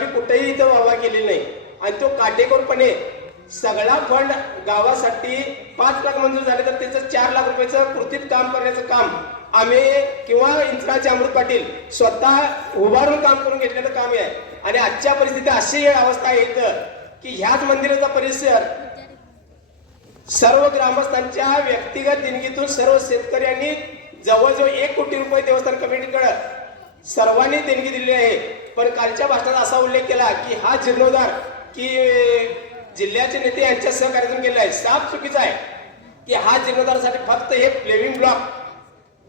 बी कुठेही इथं वावा केलेली नाही आणि तो काटेकोरपणे सगळा फंड गावासाठी 5 लाख मंजूर झाले तर त्याचं 4 लाख रुपयाचं कृतीत काम करण्याचं काम आम्ही किंवा इंद्राचे अमृत पाटील स्वतः उभारून काम करून घेतलेलं काम आहे. आणि आजच्या परिस्थितीत अशी अवस्था येतं की ह्याच मंदिराचा परिसर सर्व ग्रामस्थांच्या व्यक्तिगत देणगीतून सर्व शेतकऱ्यांनी जवळजवळ 1 कोटी रुपये देवस्थान कमिटीकडे सर्वांनी देणगी दिलेली आहे. पण कालच्या भाषणात असा उल्लेख केला की हा जीर्णोद्धार की जिल्ह्याचे नेते यांच्या सहकार्यातून केलेला आहे. साफ चुकीचा आहे की हा जीर्णोद्धारासाठी फक्त हे फ्लेविंग ब्लॉक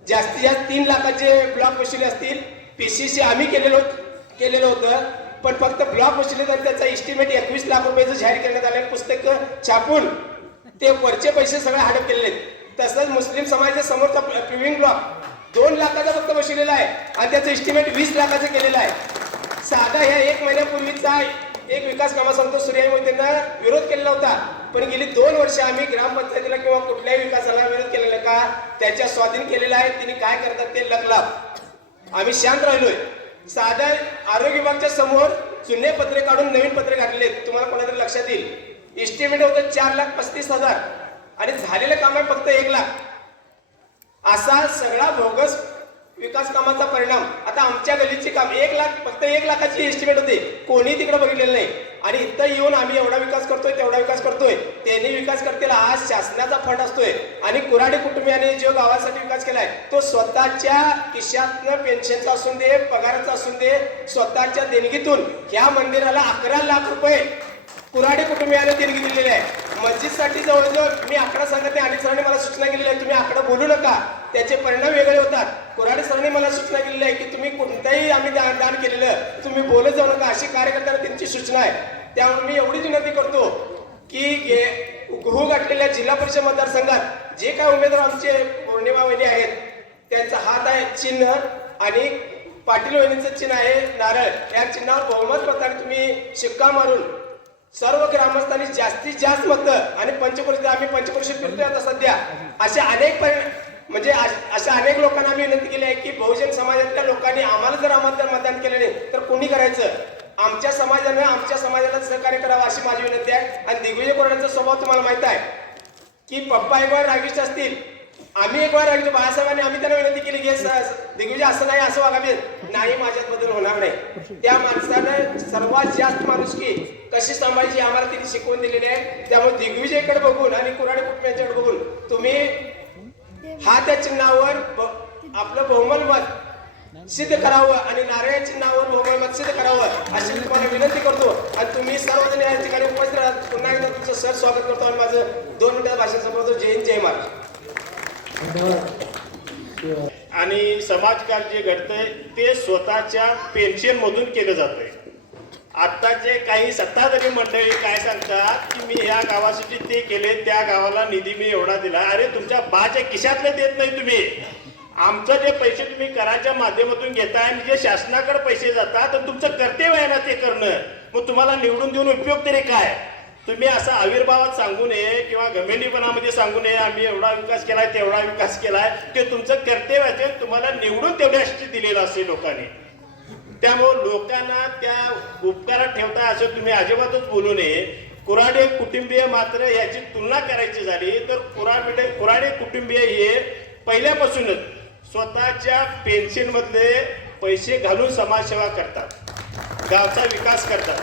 जास्तीत जास्त 3 लाखाचे ब्लॉक बसवले असतील. पीसीसी आम्ही केलेलं होतं पण फक्त ब्लॉक बसवले तर त्याचा एस्टिमेट 21 लाख रुपयाचं जाहीर करण्यात आलं. पुस्तक छापून ते वरचे पैसे सगळे हडप केलेले आहेत. तसंच मुस्लिम समाजाच्या समोरचा फ्लेविंग ब्लॉक 2 लाखाचा फक्त बसवलेला आहे आणि त्याचं एस्टिमेट 20 लाखाचं केलेलं आहे. साधा ह्या 1 महिन्यापूर्वीचा एक विकास कामा सांगतो सूर्याई मोदींना विरोध केलेला होता पण गेली 2 वर्ष आम्ही ग्रामपंचायतीला किंवा कुठल्याही विकासाला विरोध केलेला का त्याच्या स्वाधीन केलेला आहे. तिने काय करतात ते लग्न आम्ही शांत राहिलोय. साधा आरोग्य विभागाच्या समोर जुने पत्रे काढून नवीन पत्रे घातले तुम्हाला कोणातरी लक्षात येईल. एस्टिमेट होतं 4,35,000 आणि झालेलं काम आहे फक्त 1 लाख. असा सगळा बोगस विकास कामाचा परिणाम. आता आमच्या गल्लीचे काम 1 लाख फक्त 1 लाखाची एस्टिमेट होते कोणी तिकडे बघितलेलं नाही आणि इथं येऊन आम्ही एवढा विकास करतोय तेवढा विकास करतोय. त्यांनी विकास करतील आज शासनाचा फंड असतोय आणि कुऱ्हाडे कुटुंबियाने जो गावासाठी विकास केलाय तो स्वतःच्या खिशातनं पेन्शनचा असून दे पगाराचा असून दे स्वतःच्या देणगीतून ह्या मंदिराला 11 लाख रुपये कुऱ्हाडे कुटुंबियाने देणगी दिलेली आहे. मस्जिदसाठी जवळजवळ मी आकडा सांगत नाही. अनेक सरांनी मला सूचना केलेली आहे तुम्ही आकडा बोलू नका त्याचे परिणाम वेगळे होतात. कुऱ्हाडे सरांनी मला सूचना केलेली आहे की तुम्ही कोणताही आम्ही दान केलेलं तुम्ही बोलत जाऊ नका अशी कार्यकर्त्यांना त्यांची सूचना आहे. त्यामुळे मी एवढीच विनंती करतो की गृह गाठलेल्या जिल्हा परिषद मतदारसंघात जे काय उमेदवार आमचे पौर्णिमा वहिनी आहेत त्यांचा हात आहे चिन्ह आणि पाटील वहिनीचं चिन्ह आहे नारळ. या चिन्हावर बहुमत मताने तुम्ही शिक्का मारून सर्व ग्रामस्थांनी जास्तीत जास्त मतं आणि पंचक्रोशीत आम्ही पंचक्रोशीत फिरतोय आता सध्या अशा अनेक म्हणजे अशा अनेक लोकांना आम्ही विनंती केली आहे की बहुजन समाजातल्या लोकांनी आम्हाला जर मतदान केलं नाही तर कोणी करायचं. आमच्या समाजानं आमच्या समाजाला सहकार्य करावं अशी माझी विनंती आहे. आणि दिग्विजय कोरेगावचा स्वभाव तुम्हाला माहित आहे की पप्पा एक वेळ रागिष्ट असतील आम्ही एक वेळ रागिष्ट बाळासाहेबांनी आम्ही त्यांना विनंती केली की दिग्विजय असं नाही असं वागावे नाही माझ्यात बदल होणार नाही. त्या माणसानं सर्वात जास्त माणुसकी कशी सांभाळायची आम्हाला तिने शिकवून दिलेली आहे. त्यामुळे दिग्विजयकडे बघून आणि कुऱ्हाडे कुटुंबियांच्याकडे बघून तुम्ही हा त्या चिन्हावर आपलं बहुमत मत सिद्ध करावं आणि नारायण चिन्हावर बहुमत मत सिद्ध करावं अशी तुम्हाला विनंती करतो. आणि तुम्ही सर्वजण या ठिकाणी उपस्थित राहत पुन्हा एकदा तुमचं सर स्वागत करतो आणि माझं 2 मिनिटात भाषण संपवतो. जय हिंद जय महाराष्ट्र. आणि समाजकार्य जे घडतंय ते स्वतःच्या पेन्शन मधून केलं जातंय. आत्ताचे काही सत्ताधारी मंडळी काय सांगतात की मी ह्या गावासाठी ते केले त्या गावाला निधी मी एवढा दिला. अरे तुमच्या बाच्या खिशातले देत नाही तुम्ही. आमचं जे पैसे तुम्ही कराच्या माध्यमातून घेताय आणि जे शासनाकडे पैसे जातात तर तुमचं कर्तव्य आहे ना ते करणं. मग तुम्हाला निवडून देऊन उपयोग तरी काय. तुम्ही असं आविर्भावात सांगू नये किंवा घमेंडीपणामध्ये सांगू नये आम्ही एवढा विकास केलाय तेवढा विकास केलाय. ते तुमचं कर्तव्य असेल तुम्हाला निवडून तेवढ्यासाठी दिलेलं असेल लोकांनी. त्यामुळे लोकांना त्या उपकारात ठेवता असं तुम्ही अजिबातच बोलू नये. कुऱ्हाडे कुटुंबीय मात्र याची तुलना करायची झाली तर कुऱ्हाडे कुटुंबीय हे पहिल्यापासूनच स्वतःच्या पेन्शन मधले पैसे घालून समाजसेवा करतात गावचा विकास करतात.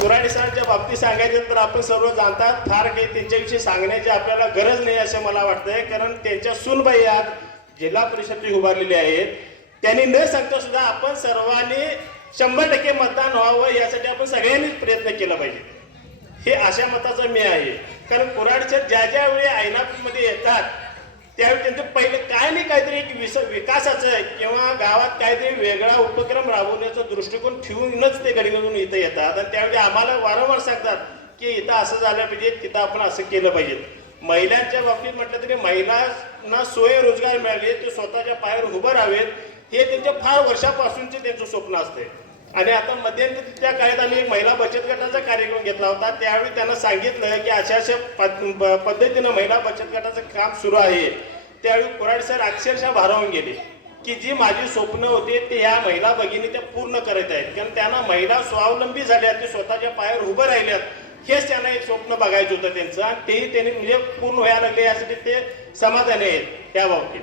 कुऱ्हाडे सरांच्या बाबतीत सांगायचं तर आपण सर्व जाणतात फार काही त्यांच्याविषयी सांगण्याची आपल्याला गरज नाही असं मला वाटतंय. कारण त्यांच्या सूनबाई आज जिल्हा परिषदेत उभारलेले आहेत. त्यांनी न सांगता सुद्धा आपण सर्वांनी 100% मतदान व्हावं यासाठी आपण सगळ्यांनीच प्रयत्न केला पाहिजे. हे अशा मताचं मी आहे. कारण कुऱ्हाडच्या ज्या वेळी ऐनापूरमध्ये येतात त्यावेळी त्यांचं पहिलं काय नाही काहीतरी एक विकासाचं किंवा गावात काहीतरी वेगळा उपक्रम राबवण्याचा दृष्टिकोन ठेवूनच ते गडीमधून इथं येतात. आणि त्यावेळी आम्हाला वारंवार सांगतात की इथं असं झालं पाहिजे तिथं आपण असं केलं पाहिजे. महिलांच्या बाबतीत म्हटलं तरी महिलांना स्वयंरोजगार मिळाले ते स्वतःच्या पायावर उभं राहावेत हे त्यांच्या फार वर्षापासूनचे त्यांचं स्वप्न असते. आणि आता मध्यंतरीच्या काळात आम्ही एक महिला बचत गटाचा कार्यक्रम घेतला होता. त्यावेळी त्यांना सांगितलं की अशा पद्धतीनं महिला बचत गटाचं काम सुरू आहे. त्यावेळी कुऱ्हाडे सर अक्षरशः भारावून गेले की जी माझी स्वप्न होते ते ह्या महिला भगिनी त्या पूर्ण करत आहेत. कारण त्यांना महिला स्वावलंबी झाल्या, ते स्वतःच्या पायावर उभं राहिल्यात, हेच त्यांना एक स्वप्न बघायचं होतं त्यांचं, आणि तेही त्यांनी म्हणजे पूर्ण व्हायला लागले यासाठी ते समाधानी आहेत त्या बाबतीत.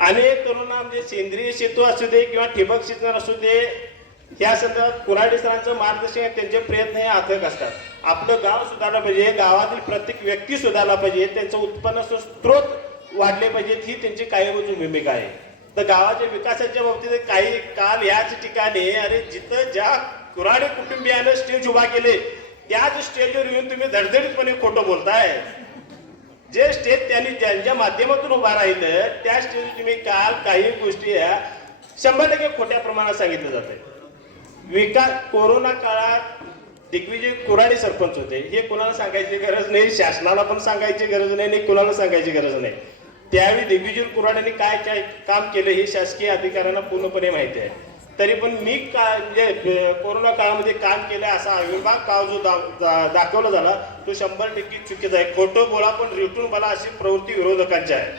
अनेक तरुणांना म्हणजे सेंद्रिय शेती असू दे किंवा ठिबक सिंचन असू दे, या संदर्भात कुऱ्हाडे सरांचं मार्गदर्शन, त्यांचे प्रयत्न हे अथक असतात. आपलं गाव सुधारलं पाहिजे, गावातील प्रत्येक व्यक्ती सुधारला पाहिजे, त्यांचं उत्पन्नाचे स्रोत वाढले पाहिजेत, ही त्यांची कायमची भूमिका आहे. तर गावाच्या विकासाच्या बाबतीत काही काल याच ठिकाणी अरे जिथं ज्या कुऱ्हाडे कुटुंबियानं स्टेज उभा केले त्याच स्टेजवर येऊन तुम्ही धडधडीतपणे खोटं बोलताय. जे स्टेज त्यांनी ज्यांच्या माध्यमातून उभा राहिलं त्या स्टेजवर तुम्ही काल काही गोष्टी या 100% खोट्या प्रमाणात सांगितलं जात आहे. कोरोना काळात दिग्विजय कुऱ्हाडे सरपंच होते, हे कोणाला सांगायची गरज नाही, शासनाला पण सांगायची गरज नाही, कोणाला सांगायची गरज नाही. त्यावेळी दिग्विजय कुऱ्हाडेंनी काय काम केलं हे शासकीय अधिकाऱ्यांना पूर्णपणे माहिती आहे. तरी पण मी म्हणजे कोरोना काळामध्ये काम केलं असा आविर्भाव काळ जो दाखवला झाला तो 100% चुकीचा आहे. खोटं बोला पण रेटून बोला अशी प्रवृत्ती विरोधकांची आहे.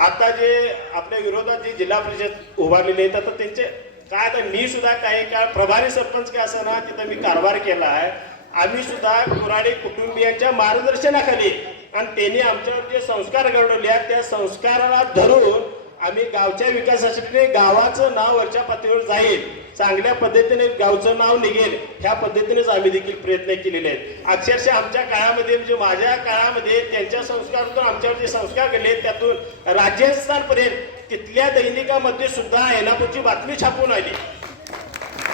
आता जे आपल्या विरोधात जे जिल्हा परिषद उभारलेले आहेत, आता त्यांचे काय, आता मी सुद्धा काही काळ प्रभारी सरपंच काय असं ना तिथं मी कारभार केला आहे. आम्ही सुद्धा कुऱ्हाडे कुटुंबियांच्या मार्गदर्शनाखाली आणि त्यांनी आमच्यावर जे संस्कार घडवले आहेत त्या संस्काराला धरून आम्ही गावच्या विकासासाठी गावाचं नाव वरच्या पातळीवर जाईल, चांगल्या पद्धतीने गावचं नाव निघेल, ह्या पद्धतीनेच आम्ही देखील प्रयत्न केलेले आहेत. अक्षरशः आमच्या काळामध्ये म्हणजे माझ्या काळामध्ये त्यांच्या संस्कारातून आमच्यावर जे संस्कार घडले त्यातून राजस्थानपर्यंत तिथल्या दैनिकामध्ये सुद्धा ऐनापूरची बातमी छापून आली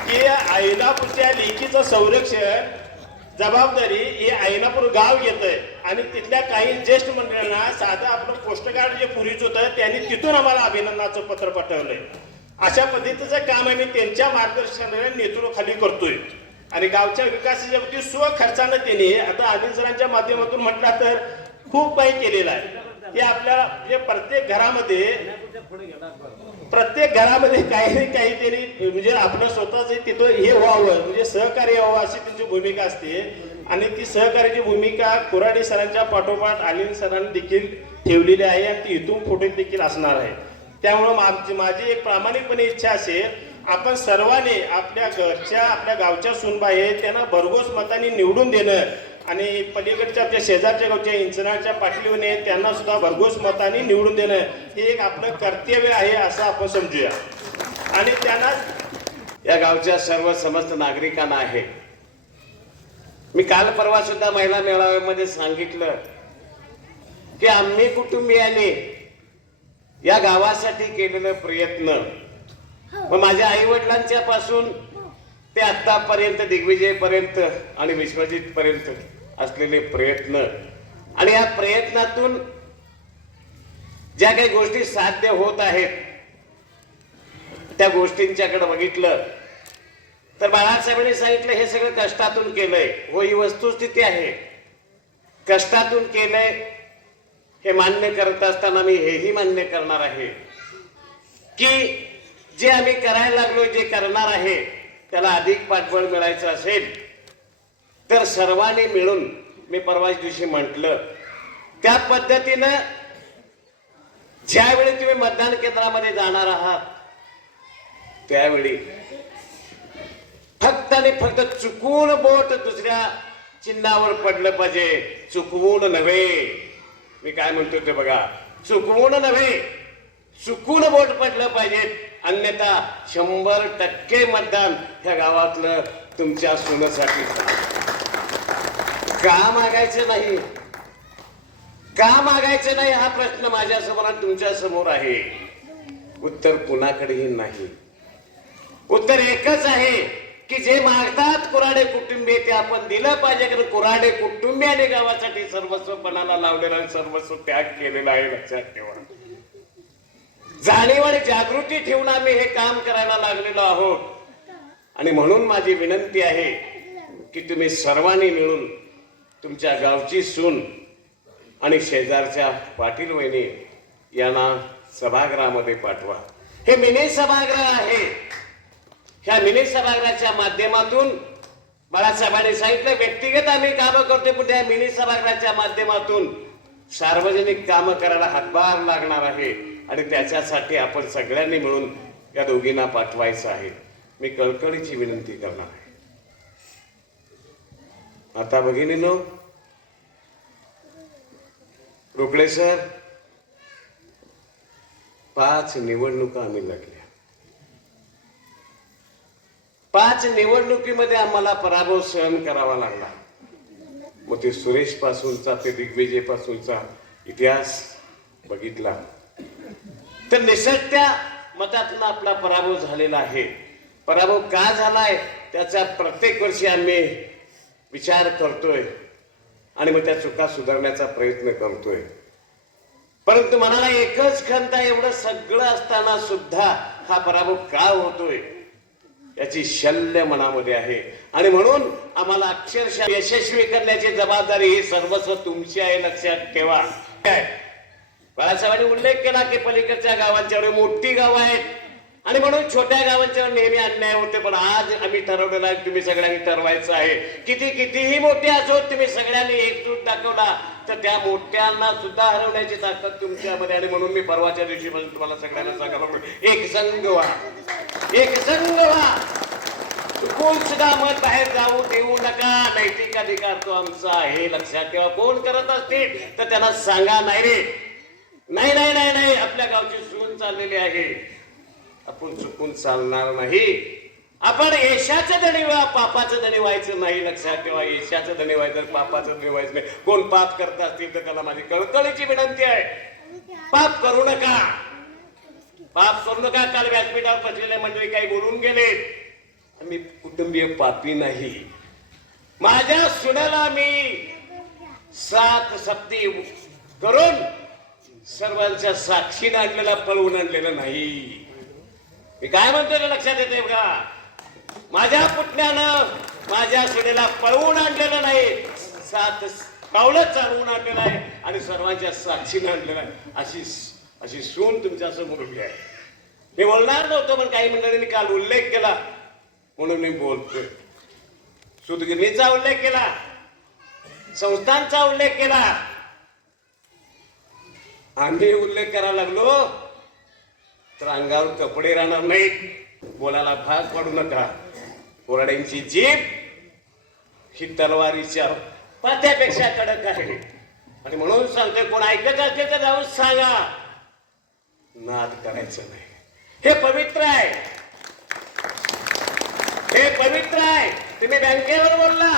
की ऐनापूरच्या लेकीचं संरक्षण जबाबदारी हे ऐनापूर गाव घेतंय, आणि तिथल्या काही ज्येष्ठ मंडळींना साधं आपलं पोस्टकार्ड जे पूर्वीच होतं त्यांनी तिथून आम्हाला अभिनंदनाचं पत्र पाठवलंय. अशा पद्धतीचं काम आम्ही त्यांच्या मार्गदर्शनाने नेतृत्वाखाली करतोय. आणि गावच्या विकासाच्या बाबतीत स्वखर्चानं त्यांनी आता अनिल सरांच्या माध्यमातून म्हटलं तर खूप काही केलेलं आहे. हे आपल्याला म्हणजे प्रत्येक घरामध्ये काही नाही काही त्यांनी म्हणजे आपलं स्वतःच तिथं हे व्हावं म्हणजे सहकार्य व्हावं अशी त्यांची भूमिका असते. आणि ती सहकार्याची भूमिका कुऱ्हाडे सरांच्या पाठोपाठ अनिल सरांनी देखील ठेवलेली आहे आणि ती इथून पुढे देखील असणार आहे. त्यामुळं माझी एक प्रामाणिकपणे इच्छा असेल आपण सर्वांनी आपल्या घरच्या आपल्या गावच्या सुनबाई आहेत त्यांना भरघोस मतांनी निवडून देणं, आणि पलीकडच्या आपल्या शेजारच्या गावच्या इंचनाच्या पाटलीवने त्यांना सुद्धा भरघोस मतांनी निवडून देणं हे एक आपलं कर्तव्य आहे असं आपण समजूया. आणि त्यांना या गावच्या सर्व समस्त नागरिकांना आहे. मी काल परवा सुद्धा महिला मेळाव्यामध्ये सांगितलं की आम्ही कुटुंबियांनी या गावासाठी केलेलं प्रयत्न, मग माझ्या आई वडिलांच्या पासून ते आतापर्यंत दिग्विजय पर्यंत आणि विश्वजित पर्यंत असलेले प्रयत्न, आणि या प्रयत्नातून ज्या काही गोष्टी साध्य होत आहेत त्या गोष्टींच्याकडे बघितलं तर बाळासाहेबांनी सांगितलं हे सगळं कष्टातून केलंय. हो, ही वस्तुस्थिती आहे, कष्टातून केलंय हे मान्य करत असताना मी हेही मान्य करणार आहे की जे आम्ही करायला लागलो, जे करणार आहे त्याला अधिक पाठबळ मिळायचं असेल तर सर्वांनी मिळून, मी परवाच दिवशी म्हटलं त्या पद्धतीनं ज्यावेळी तुम्ही मतदान केंद्रामध्ये जाणार आहात त्यावेळी फक्त आणि फक्त चुकून बोट दुसऱ्या चिन्हावर पडलं पाहिजे, चुकवून नव्हे. मी काय म्हणतो ते बघा, चुकवून नव्हे, चुकून बोट पडलं पाहिजे, अन्यथा 100% मतदान ह्या गावातलं तुमच्या सुनेसाठी. का मागायचं नाही, का मागायचं नाही हा प्रश्न माझ्या समोर आणि तुमच्या समोर आहे. उत्तर कुणाकडेही नाही. उत्तर एकच आहे की जे मागतात कुऱ्हाडे कुटुंबीय ते आपण दिलं पाहिजे, कारण कुऱ्हाडे कुटुंबियाने गावासाठी सर्वस्व पणाला लावलेला आणि सर्वस्व त्याग केलेला आहे. लक्षात ठेवा. जाणीव आणि जागृती ठेवून आम्ही हे काम करायला लागलेलो आहोत. आणि म्हणून माझी विनंती आहे की तुम्ही सर्वांनी मिळून तुमच्या गावची सून आणि शेजारच्या पाटील वहिनी यांना सभागृहामध्ये पाठवा. हे मिनी सभागृह आहे. ह्या मिनी सभागृहाच्या माध्यमातून बाळासाहेबांनी सांगितलं व्यक्तिगत आम्ही कामं करतो, पण त्या मिनी सभागृहाच्या माध्यमातून सार्वजनिक कामं करायला हातभार लागणार आहे. आणि त्याच्यासाठी आपण सगळ्यांनी मिळून या दोघींना पाठवायचं आहे. मी कळकळीची विनंती करणार आहे. आता भगिनीनो, रोकडे सर, 5 निवडणुका आम्ही लढल्या. 5 निवडणुकीमध्ये आम्हाला पराभव सहन करावा लागला. मग ते सुरेश पासूनचा ते दिग्विजय पासूनचा इतिहास बघितला तर निसटत्या मतातून आपला पराभव झालेला आहे. पराभव का झालाय त्याचा प्रत्येक वर्षी आम्ही विचार करतोय आणि मग त्या चुका सुधारण्याचा प्रयत्न करतोय. परंतु मनाला एकच खंत आहे, एवढं सगळं असताना सुद्धा हा पराभव का होतोय याची शल्य मनामध्ये आहे. आणि म्हणून आम्हाला अक्षरशः यशस्वी करण्याची जबाबदारी ही सर्वस्व तुमची आहे, लक्षात ठेवा. बाळासाहेबांनी उल्लेख केला की पलीकडच्या गावांच्यावर मोठी गावं आहेत आणि म्हणून छोट्या गावांच्यावर नेहमी अन्याय होते. पण आज आम्ही ठरवलेलं आहे, तुम्ही सगळ्यांनी ठरवायचं आहे, कितीही मोठे असो, तुम्ही सगळ्यांनी एकजूट दाखवला तर त्या मोठ्यांना सुद्धा हरवण्याची ताकद तुमच्यामध्ये. आणि म्हणून मी परवाच्या दिवशी तुम्हाला सगळ्यांना सांगायला एक संघ व्हा, एक संघ व्हा. चुकून सुद्धा मत बाहेर जाऊ देऊ नका. नैतिक अधिकार तो आमचा आहे, लक्षात ठेवा. कोण करत असतील तर त्यांना सांगा, नाही रे, नाही नाही नाही नाही, आपल्या गावची सून चाललेली आहे, आपण चुकून चालणार नाही. आपण यशाचं धनी व्हा, पापाचं धनी व्हायचं नाही, लक्षात ठेवा. यशाचं धनी व्हायचं, पापाचं धनी व्हायचं नाही. कोण पाप करत असतील तर त्याला माझी कळकळीची विनंती आहे, पाप करू नका, पाप करू नका. काल व्यासपीठावर बसलेले मंडळी काही बोलून गेले, मी कुटुंबीय पापी नाही. माझ्या सुनेला मी 7 सप्ती करून सर्वांच्या साक्षीने आणलेला, पळवून आणलेलं नाही. मी काय म्हणतोय लक्षात येते बघा. माझ्या पुतण्यानं माझ्या सुनेला पळवून आणलेलं नाही, 7 पावलं चालवून आणलेलं आहे आणि सर्वांच्या साक्षीने आणलेलं आहे. अशी सून तुमच्या समोर उभी आहे. मी बोलणार नव्हतो, पण काही मंडळींनी काल उल्लेख केला म्हणून मी बोलतोय. सुदगिरणीचा उल्लेख केला, संस्थांचा उल्लेख केला. आम्ही उल्लेख करायला लागलो तर अंगावर कपडे राहणार नाहीत. बोलायला भाग पडू नका. कोरड्यांची जीभ ही तलवारीच्या पात्यापेक्षा कडक आहे. आणि म्हणून सांगतोय, कोण ऐकत असेल तर जाऊन सांगा, नाद करायचं नाही. हे पवित्र आहे, हे पवित्र आहे. तुम्ही बँकेवर बोलला,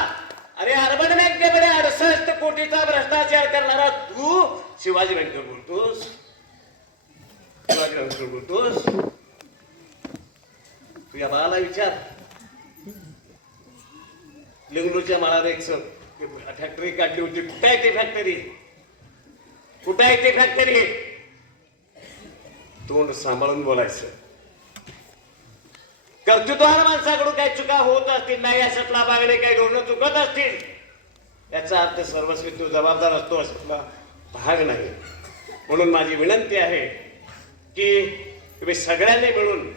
अरे अर्बन बँकेमध्ये 68 कोटीचा भ्रष्टाचार करणारा तू शिवाजी बँकेवर बोलतोस, शिवाजी बँकेवर बोलतोस. तू या बाळाला विचार, लिंगलूच्या माळावर एक फॅक्टरी काढली होती. कुठं आहे ती फॅक्टरी, कुठं आहे ती फॅक्टरी? तोंड सांभाळून बोलायचं. कर्तृत्वान माणसाकडून काही चुका होत असतील, नाही अशातला बागडे काही धोरणं चुकत असतील, याचा अर्थ सर्वस्वी तू जबाबदार असतो असा भाग नाही. म्हणून माझी विनंती आहे की तुम्ही सगळ्यांनी मिळून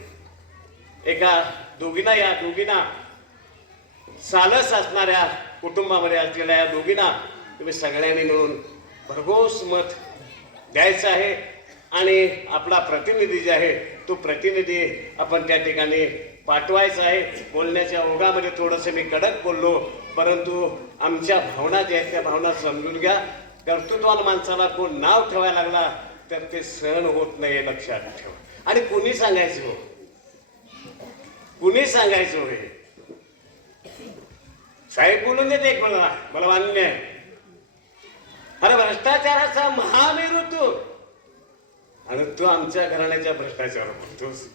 एका दोघींना सालस असणाऱ्या कुटुंबामध्ये असलेल्या या दोघींना तुम्ही सगळ्यांनी मिळून भरघोस मत द्यायचं आहे. आणि आपला प्रतिनिधी जे आहे तो प्रतिनिधी आपण त्या ठिकाणी पाठवायचा आहे. बोलण्याच्या ओघामध्ये थोडंसं मी कडक बोललो, परंतु आमच्या भावना ज्या आहेत त्या भावना समजून घ्या. कर्तृत्वान माणसाला कोण नाव ठेवायला लागला तर ते सहन होत नाही, लक्षात ठेवा. आणि कुणी सांगायचं हो, कुणी सांगायचं हो? हे साहेब बोलून देत एक मला मान्य आहे. अरे भ्रष्टाचाराचा महामेरू तू, आणि तू आमच्या घराण्याच्या भ्रष्टाचारावर बोलतोस.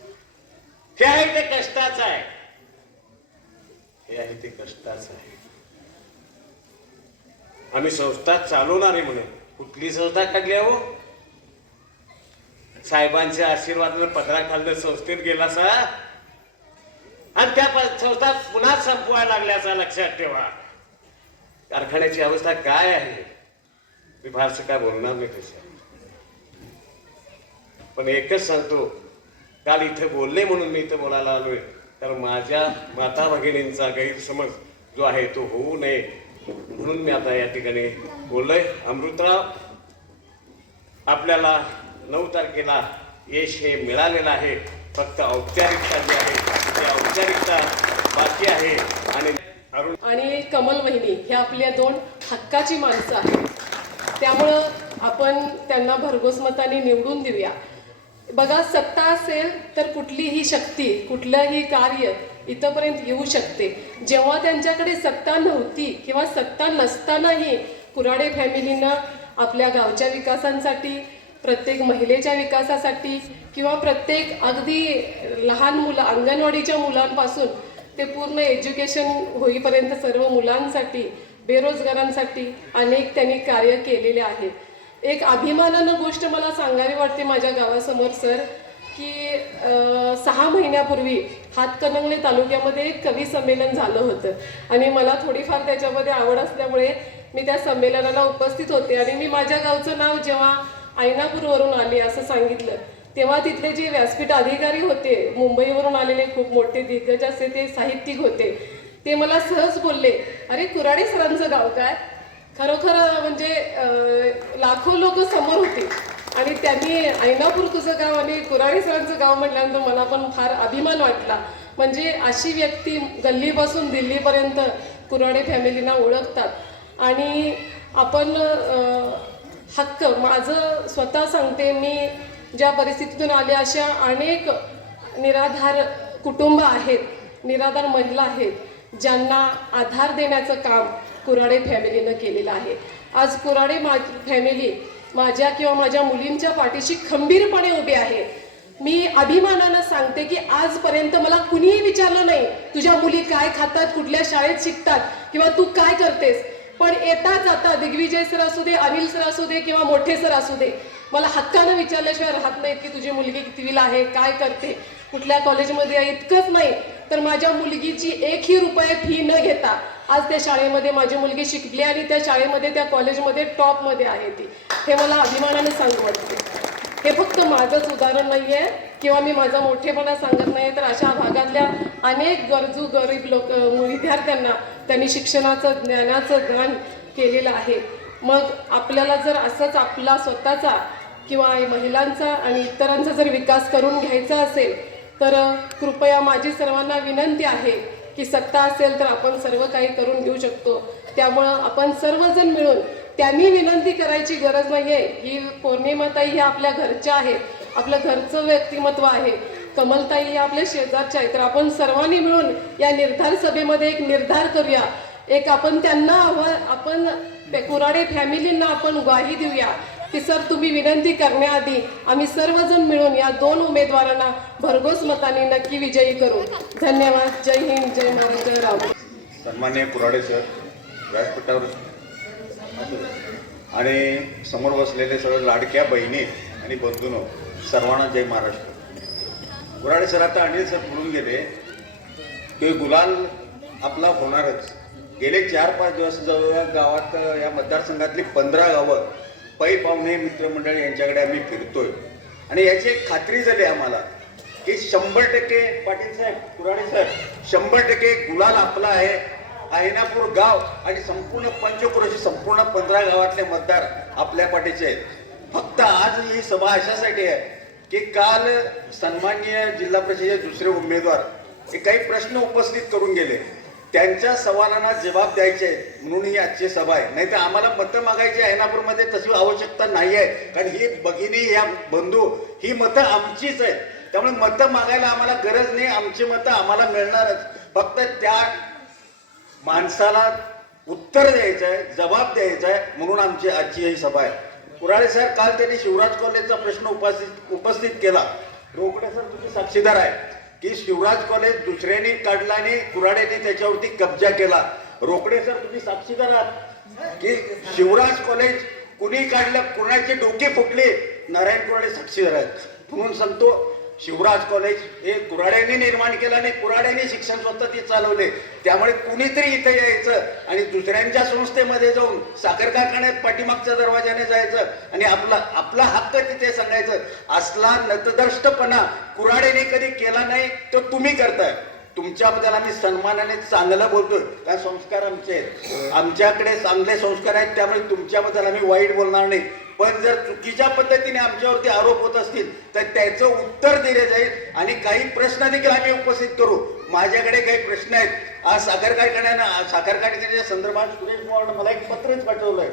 हे आहे ते कष्टाचं आहे, हे आहे ते कष्टाचं आहे. आम्ही संस्था चालवणारे म्हणून कुठली संस्था काढली हो? साहेबांच्या आशीर्वादाने पदरा खाल्लं संस्थेत गेला सा आणि त्या संस्था पुन्हा संपवायला लागल्याचा लक्षात ठेवा. कारखान्याची अवस्था काय आहे मी फारसं काय बोलणार नाही तसं, पण एकच सांगतो, काल इथे बोलले म्हणून मी इथं बोलायला आलोय तर माझ्या माता भगिनींचा गैरसमज जो आहे तो होऊ नये म्हणून मी आता या ठिकाणी बोललोय. अमृतराव, आपल्याला 9 तारखेला यश हे मिळालेलं आहे. फक्त औपचारिकता जी आहे ती औपचारिकता बाकी आहे. आणि कमल वहिनी हे आपल्या 2 हक्काची माणसं आहेत. त्यामुळं आपण त्यांना भरघोस मताने निवडून देऊया. बघा, सत्ता असेल तर कुठलीही शक्ती, कुठलंही कार्य इथंपर्यंत येऊ शकते. जेव्हा त्यांच्याकडे सत्ता नव्हती किंवा सत्ता नसतानाही कुऱ्हाडे फॅमिलीनं आपल्या गावच्या विकासांसाठी, प्रत्येक महिलेच्या विकासासाठी किंवा प्रत्येक अगदी लहान मुलं, अंगणवाडीच्या मुलांपासून ते पूर्ण एज्युकेशन होईपर्यंत सर्व मुलांसाठी, बेरोजगारांसाठी अनेक त्यांनी कार्य केलेले आहे. एक अभिमानानं गोष्ट मला सांगावी वाटते माझ्या गावासमोर सर, की 6 महिन्यापूर्वी हातकणंगले तालुक्यामध्ये एक कवी संमेलन झालं होतं आणि मला थोडीफार त्याच्यामध्ये आवड असल्यामुळे मी त्या संमेलनाला उपस्थित होते. आणि मी माझ्या गावचं नाव जेव्हा ऐनापूरवरून आले असं सांगितलं, तेव्हा तिथले जे व्यासपीठ अधिकारी होते, मुंबईवरून आलेले खूप मोठे दिग्गज असे ते साहित्यिक होते, ते मला सहज बोलले, अरे कुऱ्हाडे सरांचं गाव काय? खरोखर म्हणजे लाखो लोक समोर होते आणि त्यांनी ऐनापूर तुझं गाव आणि कुऱ्हाडे सरांचं गाव म्हटल्यानंतर मला पण फार अभिमान वाटला. म्हणजे अशी व्यक्ती गल्लीपासून दिल्लीपर्यंत कुऱ्हाडे फॅमिलीना ओळखतात. आणि आपण हक्क, माझं स्वतः सांगते, मी ज्या परिस्थितीतून आले अशा अनेक निराधार कुटुंब आहेत, निराधार महिला आहेत, ज्यांना आधार देण्याचं काम कुऱ्हाडे फॅमिलीनं केलेलं आहे. आज कुऱ्हाडे फॅमिली माझ्या किंवा माझ्या मुलींच्या पाठीशी खंबीरपणे उभी आहे. मी अभिमानानं सांगते की आजपर्यंत मला कुणीही विचारलं नाही तुझ्या मुली काय खातात, कुठल्या शाळेत शिकतात किंवा तू काय करतेस, पण येता जाता दिग्विजय सर असू दे, अनिल सर असू दे किंवा मोठे सर असू दे, मला हक्कानं विचारल्याशिवाय राहत नाहीत की तुझी मुलगी कितवीला आहे, काय करते, कुठल्या कॉलेजमध्ये आहे. इतकंच नाही तर माझ्या मुलगीची 1ही रुपये फी न घेता आज त्या शाळेमध्ये माझी मुलगी शिकली आणि त्या शाळेमध्ये, त्या कॉलेजमध्ये टॉपमध्ये आहे ती. हे मला अभिमानानं सांगू वाटते. हे फक्त माझंच उदाहरण नाही आहे किंवा मी माझा मोठेपणा सांगत नाही, तर अशा भागातल्या अनेक गरजू गरीब विद्यार्थ्यांना त्यांनी शिक्षणाचं, ज्ञानाचं दान केलेलं आहे. मग आपल्याला जर असंच आपला स्वतःचा किंवा महिलांचा आणि इतरांचा जर विकास करून घ्यायचा असेल तर कृपया माझी सर्वांना विनंती आहे की सत्ता असेल तर आपण सर्व काही करून घेऊ शकतो. त्यामुळं आपण सर्वजण मिळून, त्यांनी विनंती करायची गरज नाही आहे. ही पौर्णिमाताई ह्या आपल्या घरच्या आहेत, आपलं घरचं व्यक्तिमत्व आहे, कमलताई ह्या आपल्या शेजारच्या आहेत. तर आपण सर्वांनी मिळून या निर्धार सभेमध्ये एक निर्धार करूया. एक आपण त्यांना आपण कुऱ्हाडे फॅमिलींना आपण ग्वाही देऊया की सर, तुम्ही विनंती करण्याआधी आम्ही सर्वजण मिळून या 2 उमेदवारांना भरघोस मताने नक्की विजयी करू. धन्यवाद. जय हिंद, जय महाराष्ट्र. राम. सन्माननीय कुऱ्हाडे सर, व्यासपीठावर आणि समोर बसलेले सर्व लाडक्या बहिणी आणि बंधूंनो, सर्वांना जय महाराष्ट्र. कुऱ्हाडे सर, आता अनिल सर बोलून गेले की गुलाल आपला होणारच. गेले 4-5 दिवस जवळ गावात, या मतदारसंघातली 15 गावं पै पाहुणे मित्रमंडळी यांच्याकडे आम्ही फिरतोय आणि याची एक खात्री झाली आम्हाला की 100% पाटील साहेब, कुऱ्हाडे साहेब, 100% गुलाल आपला आहे. ऐनापूर गाव आणि संपूर्ण पंचक्रोशी, संपूर्ण 15 गावातले मतदार आपल्या पाठीचे आहेत. फक्त आज ही सभा अशासाठी आहे की काल सन्माननीय जिल्हा परिषदेचे दुसरे उमेदवार हे काही प्रश्न उपस्थित करून गेले, त्यांच्या सवालांना जबाब द्यायचे म्हणून ही आजची सभा आहे. नाही तर आम्हाला मतं मागायची ऐनापूरमध्ये तशी आवश्यकता नाही आहे, कारण ही भगिनी, या बंधू, ही मतं आमचीच आहेत. त्यामुळे मतं मागायला आम्हाला गरज नाही, आमची मतं आम्हाला मिळणारच. फक्त त्या माणसाला उत्तर द्यायचं आहे, जबाब द्यायचा आहे, म्हणून आमची आजची ही सभा आहे. कुऱ्हाडे साहेब, काल त्यांनी शिवराज कॉलेजचा प्रश्न उपस्थित केला. रोकडे सर, तुम्ही साक्षीदार आहे की शिवराज कॉलेज दुसऱ्यांनी काढला आणि कुऱ्हाडेने त्याच्यावरती कब्जा केला. रोकडे सर, तुम्ही साक्षीदार आहात की शिवराज कॉलेज कुणी काढलं, कुणाची डोकी फुटली, नारायण कुऱ्हाडे साक्षीदार आहेत. म्हणून सांगतो, शिवराज कॉलेज हे कुऱ्हाड्यांनी निर्माण केलं आणि कुऱ्हाड्यांनी शिक्षण स्वतः ते चालवले. त्यामुळे कुणीतरी इथं यायचं आणि दुसऱ्यांच्या संस्थेमध्ये जाऊन साखर कारखान्यात पाठीमागच्या दरवाजाने जायचं आणि आपला हक्क तिथे सांगायचं. असला नतद्रष्टपणा कुऱ्हाडेने कधी केला नाही, तो तुम्ही करताय. तुमच्याबद्दल आम्ही सन्मानाने चांगलं बोलतोय, कारण संस्कार आमचे आहेत, आमच्याकडे चांगले संस्कार आहेत. त्यामुळे तुमच्याबद्दल आम्ही वाईट बोलणार नाही. पण जर चुकीच्या पद्धतीने आमच्यावरती आरोप होत असतील तर त्याचं उत्तर दिले जाईल आणि काही प्रश्न देखील आम्ही उपस्थित करू. माझ्याकडे काही प्रश्न आहेत. आज साखर कारखान्याच्या संदर्भात सुरेश पवार मला एक पत्रच पाठवलंय.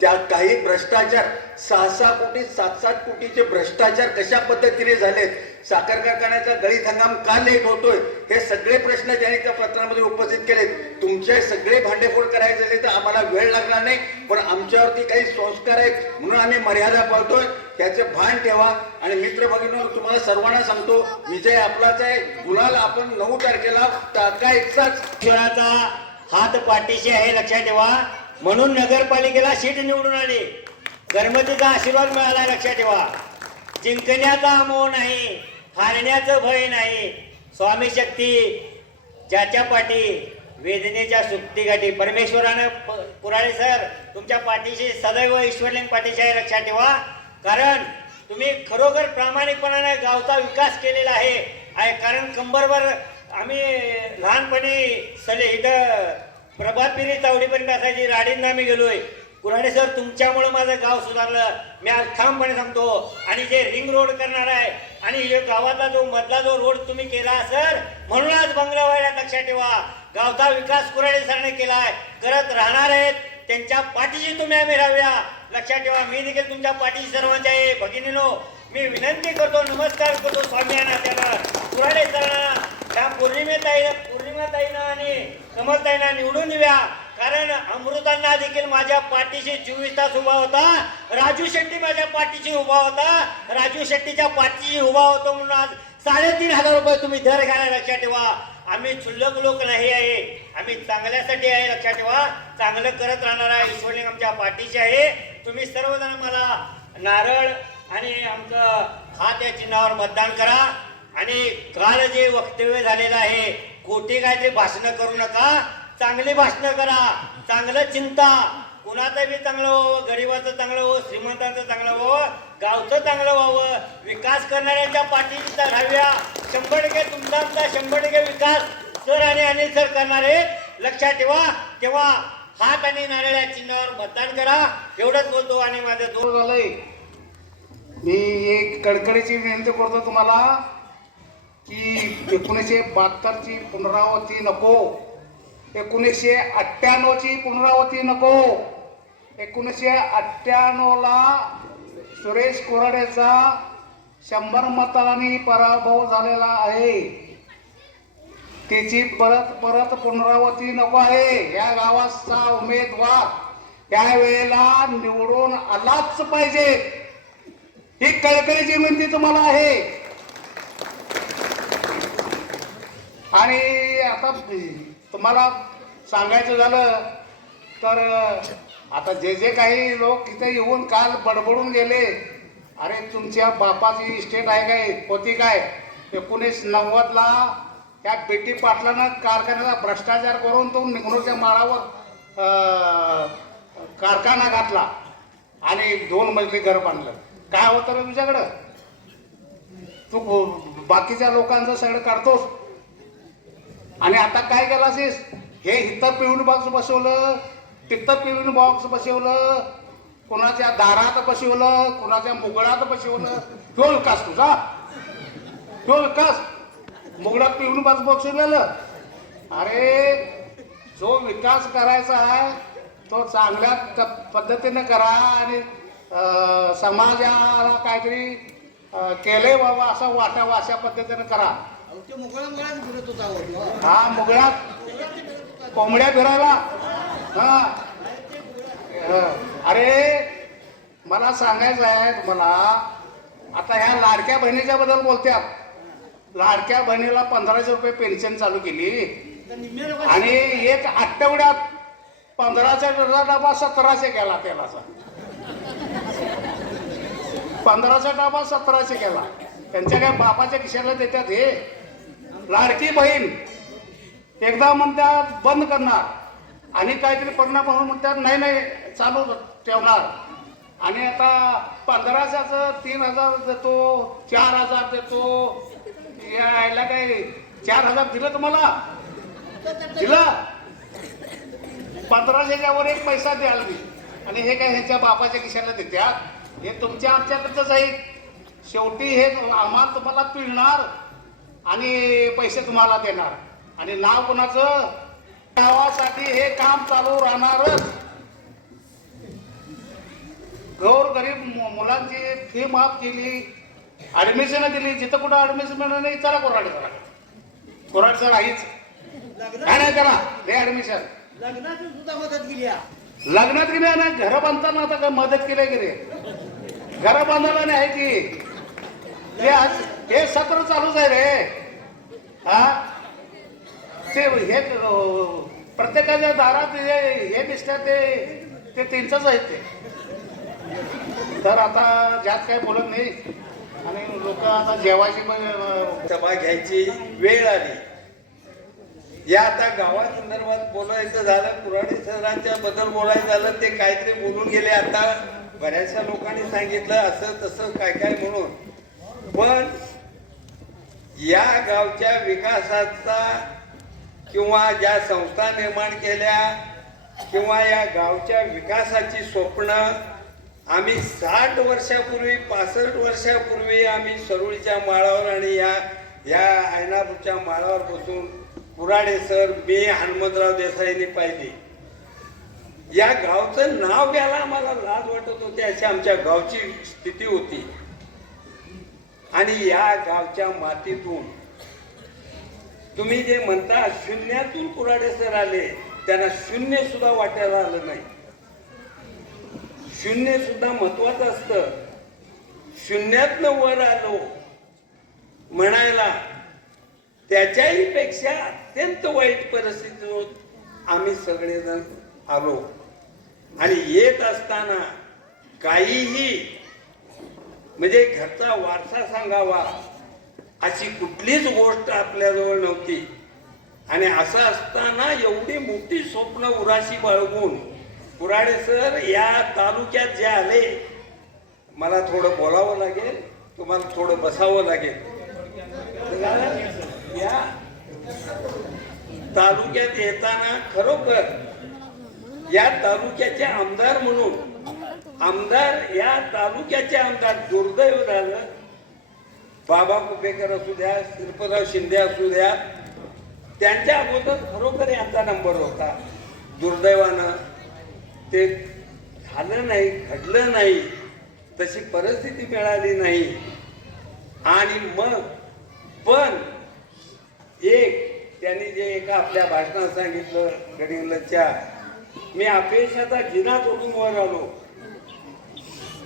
त्या काही भ्रष्टाचार 6-6 कोटी 7-7 कोटीचे भ्रष्टाचार कशा पद्धतीने झालेत, साखर कारखान्याचा गळीत हंगाम का लेट होतोय, हे सगळे प्रश्न त्यांनी त्या पत्रामध्ये उपस्थित केलेत. तुमचे सगळे भांडेफोड करायचे झाले तर आम्हाला वेळ लागणार नाही, पण आमच्यावरती काही संस्कार आहेत म्हणून आम्ही मर्यादा पाळतोय. त्याचे भान ठेवा. आणि मित्र भगिनींनो, तुम्हाला सर्वांना सांगतो, विजय आपलाच आहे. गुलाल आपण 9 तारखेला टाकायचाच. ईश्वराचा हात पाठीशी आहे, लक्षात ठेवा. म्हणून नगरपालिकेला सीट निवडून आली. गणपतीचा आशीर्वाद मिळाला, लक्षात ठेवा. जिंकण्याचा मोह नाही, हारण्याचं भय नाही. स्वामी शक्ती ज्याच्या पाठी वेदनेच्या सुप्तीगाठी. परमेश्वरानं कुराळे सर तुमच्या पाठीशी सदैव ईश्वरलिंग पाठीशी आहे, लक्षात ठेवा. कारण तुम्ही खरोखर प्रामाणिकपणाने गावचा विकास केलेला आहे. कारण कंबरवर आम्ही लहानपणी इथं प्रभात पिरी चावडीपर्यंत असायची, राडींना आम्ही गेलोय. कुऱ्हाडे सर तुमच्यामुळे माझं गाव सुधारलं, मी आज ठामपणे सांगतो. आणि जे रिंग रोड करणार आहे आणि गावातला मधला जो रोड तुम्ही केला सर, म्हणून आज बंगला व्हायला, लक्षात ठेवा. गावचा विकास कुऱ्हाडे सरने केलाय, करत राहणार आहेत. त्यांच्या पाठीशी तुम्ही आम्ही राहूया, लक्षात ठेवा. मी देखील तुमच्या पाठीशी सर्वांच्या आहे. भगिनीनो, मी विनंती करतो, नमस्कार करतो स्वामीयांना, त्याला कुऱ्हाडे सरांना, त्या पौर्णिमाताईनं आणि कमलताईंना निवडून देऊया. कारण अमृतांना देखील माझ्या पाठीशी 24 तास उभा होता. राजू शेट्टी माझ्या पाठीशी उभा होता. राजू शेट्टीच्या पाठीशी उभा होतो म्हणून आज 3,500 रुपये तुम्ही दर घाला, लक्षात ठेवा. आम्ही क्षुल्लक लोक नाही आहे, आम्ही चांगल्यासाठी आहे, लक्षात ठेवा. चांगलं करत राहणारा ईश्वरलिंग आमच्या पाठीशी आहे. तुम्ही सर्वजण मला नारळ आणि आमचं हात या चिन्हावर मतदान करा. आणि काल जे वक्तव्य झालेलं आहे, खोटी काहीतरी भाषणं करू नका, चांगली भाषणं करा, चांगलं चिंता. कुणाचं बी चांगलं व्हावं, गरिबाचं चांगलं व्हावं, श्रीमंतांचं चांगलं व्हावं, गावचं चांगलं व्हावं, विकास करणाऱ्यांच्या पाठीशी राहाव्या. 100% तुमचा आमचा 100% विकास सर आणि अनिल सर करणारे, लक्षात ठेवा. तेव्हा हात आणि नारळ्या चिन्हावर मतदान करा. एवढंच बोलतो आणि माझं दूर झालंय. मी एक कडकडीची विनंती करतो तुम्हाला की 1972ची पुनरावृत्ती नको, 1998ची पुनरावृत्ती नको. 1998ला सुरेश कुऱ्हाडेचा 100 मतांनी पराभव झालेला आहे. त्याची परत पुनरावृत्ती नको आहे. या गावाचा उमेदवार त्यावेळेला निवडून आलाच पाहिजे, ही कळकळीची विनंती तुम्हाला आहे. आणि आता तुम्हाला सांगायचं झालं तर आता जे काही लोक इथे येऊन काल बडबडून गेले, अरे तुमच्या बापाची इस्टेट आहे काय, होती काय, 1990ला त्या बेटी पाटलानं कारखान्याचा भ्रष्टाचार करून तो निघणूच्या माळावर कारखाना घातला आणि 2 मजली घर बांधलं. काय होतं रे तुझ्याकडं? तू बाकीच्या लोकांचं सगळं काढतोस. आणि आता काय केलं असेस, हे इथं पिऊन बॉक्स बसवलं, तिथं पिऊन बॉक्स बसवलं, कोणाच्या दारात बसवलं, कोणाच्या मुगळात बसवलं. तो विकास तुझा, तो विकास. मुगळात पिऊन बॉक्स बसवलेलं. अरे जो विकास करायचा आहे तो चांगल्या पद्धतीने करा आणि समाजाला काहीतरी केलंय बाबा असं वाटावं अशा पद्धतीने करा. हा, मुगळात कोंबड्या फिरायला. हा, अरे मला सांगायचं आहे तुम्हाला, आता ह्या लाडक्या बहिणीच्या बद्दल बोलतात. लाडक्या बहिणीला 1500 रुपये पेन्शन चालू केली आणि एक आठवड्यात 15चा डबा 1700 केला तेलाचा. 15चा डबा 1700 केला. त्यांच्या काय बापाच्या खिशाला देतात. हे लाडकी बहीण एकदा म्हणतात बंद करणार आणि काहीतरी परिणाम म्हणून म्हणतात नाही चालू ठेवणार. आणि आता 1500चं 3000 देतो, 4000 देतो. यायला काय 4000 दिलं तुम्हाला? दिलं? 1500च्या वर एक पैसा द्याल मी. आणि हे काय ह्यांच्या बापाच्या खिशाला देतात. हे तुमच्या आमच्याकडचंच आहे. शेवटी हे आम्हाला तुम्हाला पिळणार. आणि पैसे तुम्हाला देणार आणि नाव कोणाचं? गावासाठी हे काम चालू राहणारच. गोरगरीब मुलांची फी माफ केली, ऍडमिशन दिली. जिथं कुठं ऍडमिशन मिळणार नाही चला कोराडे चला. कोराडे सर आहेच काय नाही त्याला हे ऍडमिशन. लग्नात गेले ना घर बांधताना आता काय मदत केली गेली? घर बांधायला नाही की ते आज हे सत्र चालूच आहे रे. हा ते हे प्रत्येकाच्या दारात हे दिसतात ते त्यांचंच आहेत ते. तर आता ज्यात काही बोलत नाही आणि लोक आता जेवायची पण सभा घ्यायची वेळ आली. या आता गावासंदर्भात बोलायचं झालं, कुऱ्हाडे सरांच्या बद्दल बोलायचं झालं, ते काहीतरी बोलून गेले. आता बऱ्याचशा लोकांनी सांगितलं असं तसं काय काय म्हणून. पण या गावच्या विकासाचा किंवा ज्या संस्था निर्माण केल्या किंवा या गावच्या विकासाची स्वप्न आम्ही 60 वर्षापूर्वी 65 वर्षापूर्वी आम्ही सरुळीच्या माळावर आणि या ऐनापूरच्या माळावर बसून कुऱ्हाडे सर, मी, हनुमंतराव देसाईंनी पाहिली. या गावचं नाव घ्यायला आम्हाला लाज वाटत होती, अशी आमच्या गावची स्थिती होती. आणि या गावच्या मातीतून तुम्ही जे म्हणता शून्यातून कुऱ्हाडे सर आले, त्यांना शून्य सुद्धा वाटायला आलं नाही. शून्य सुद्धा महत्वाचं असतं. शून्यातनं वर आलो म्हणायला त्याच्याही पेक्षा अत्यंत वाईट परिस्थितीत आम्ही सगळेजण आलो. आणि येत असताना काहीही म्हणजे घरचा वारसा सांगावा अशी कुठलीच गोष्ट आपल्याजवळ नव्हती. आणि असं असताना एवढी मोठी स्वप्न उराशी बाळगून कुऱ्हाडे सर या तालुक्यात जे आले, मला थोडं बोलावं लागेल, तुम्हाला थोडं बसावं लागेल. या तालुक्यात येताना खरोखर या तालुक्याचे आमदार म्हणून या तालुक्याचे आमदार दुर्दैव झालं. बाबा कुपेकर असू द्या, श्रीपतराव शिंदे असू द्या, त्यांच्या अगोदर खरोखर यांचा नंबर होता. दुर्दैवानं ते झालं नाही, घडलं नाही, तशी परिस्थिती मिळाली नाही. आणि मग पण त्यांनी जे एका आपल्या भाषणात सांगितलं गडिंगलजच्या, मी अपयशाचा जिना तोडून वर आलो.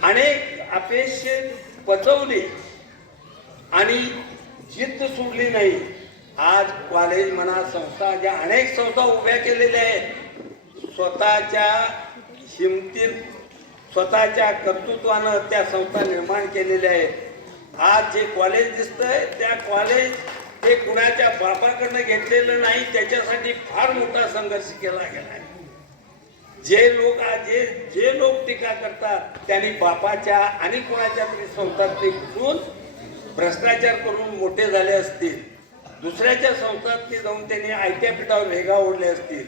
अनेक अपयश पचवली आणि जिद्द सोडली नाही. आज कॉलेज म्हणा, संस्था, ज्या अनेक संस्था उभ्या केलेल्या आहेत, स्वतःच्या हिमतीत स्वतःच्या कर्तृत्वानं त्या संस्था निर्माण केलेल्या आहेत. आज जे कॉलेज दिसतंय त्या कॉलेज हे कुणाच्या बापाकडनं घेतलेलं नाही, त्याच्यासाठी फार मोठा संघर्ष केला गेला आहे. जे लोक टीका करतात त्यांनी बापाच्या आणि कुणाच्या तरी संस्थात ते घुसून भ्रष्टाचार करून मोठे झाले असतील, दुसऱ्याच्या संस्थात जाऊन त्यांनी आयत्यापीठावर भेगा ओढले असतील.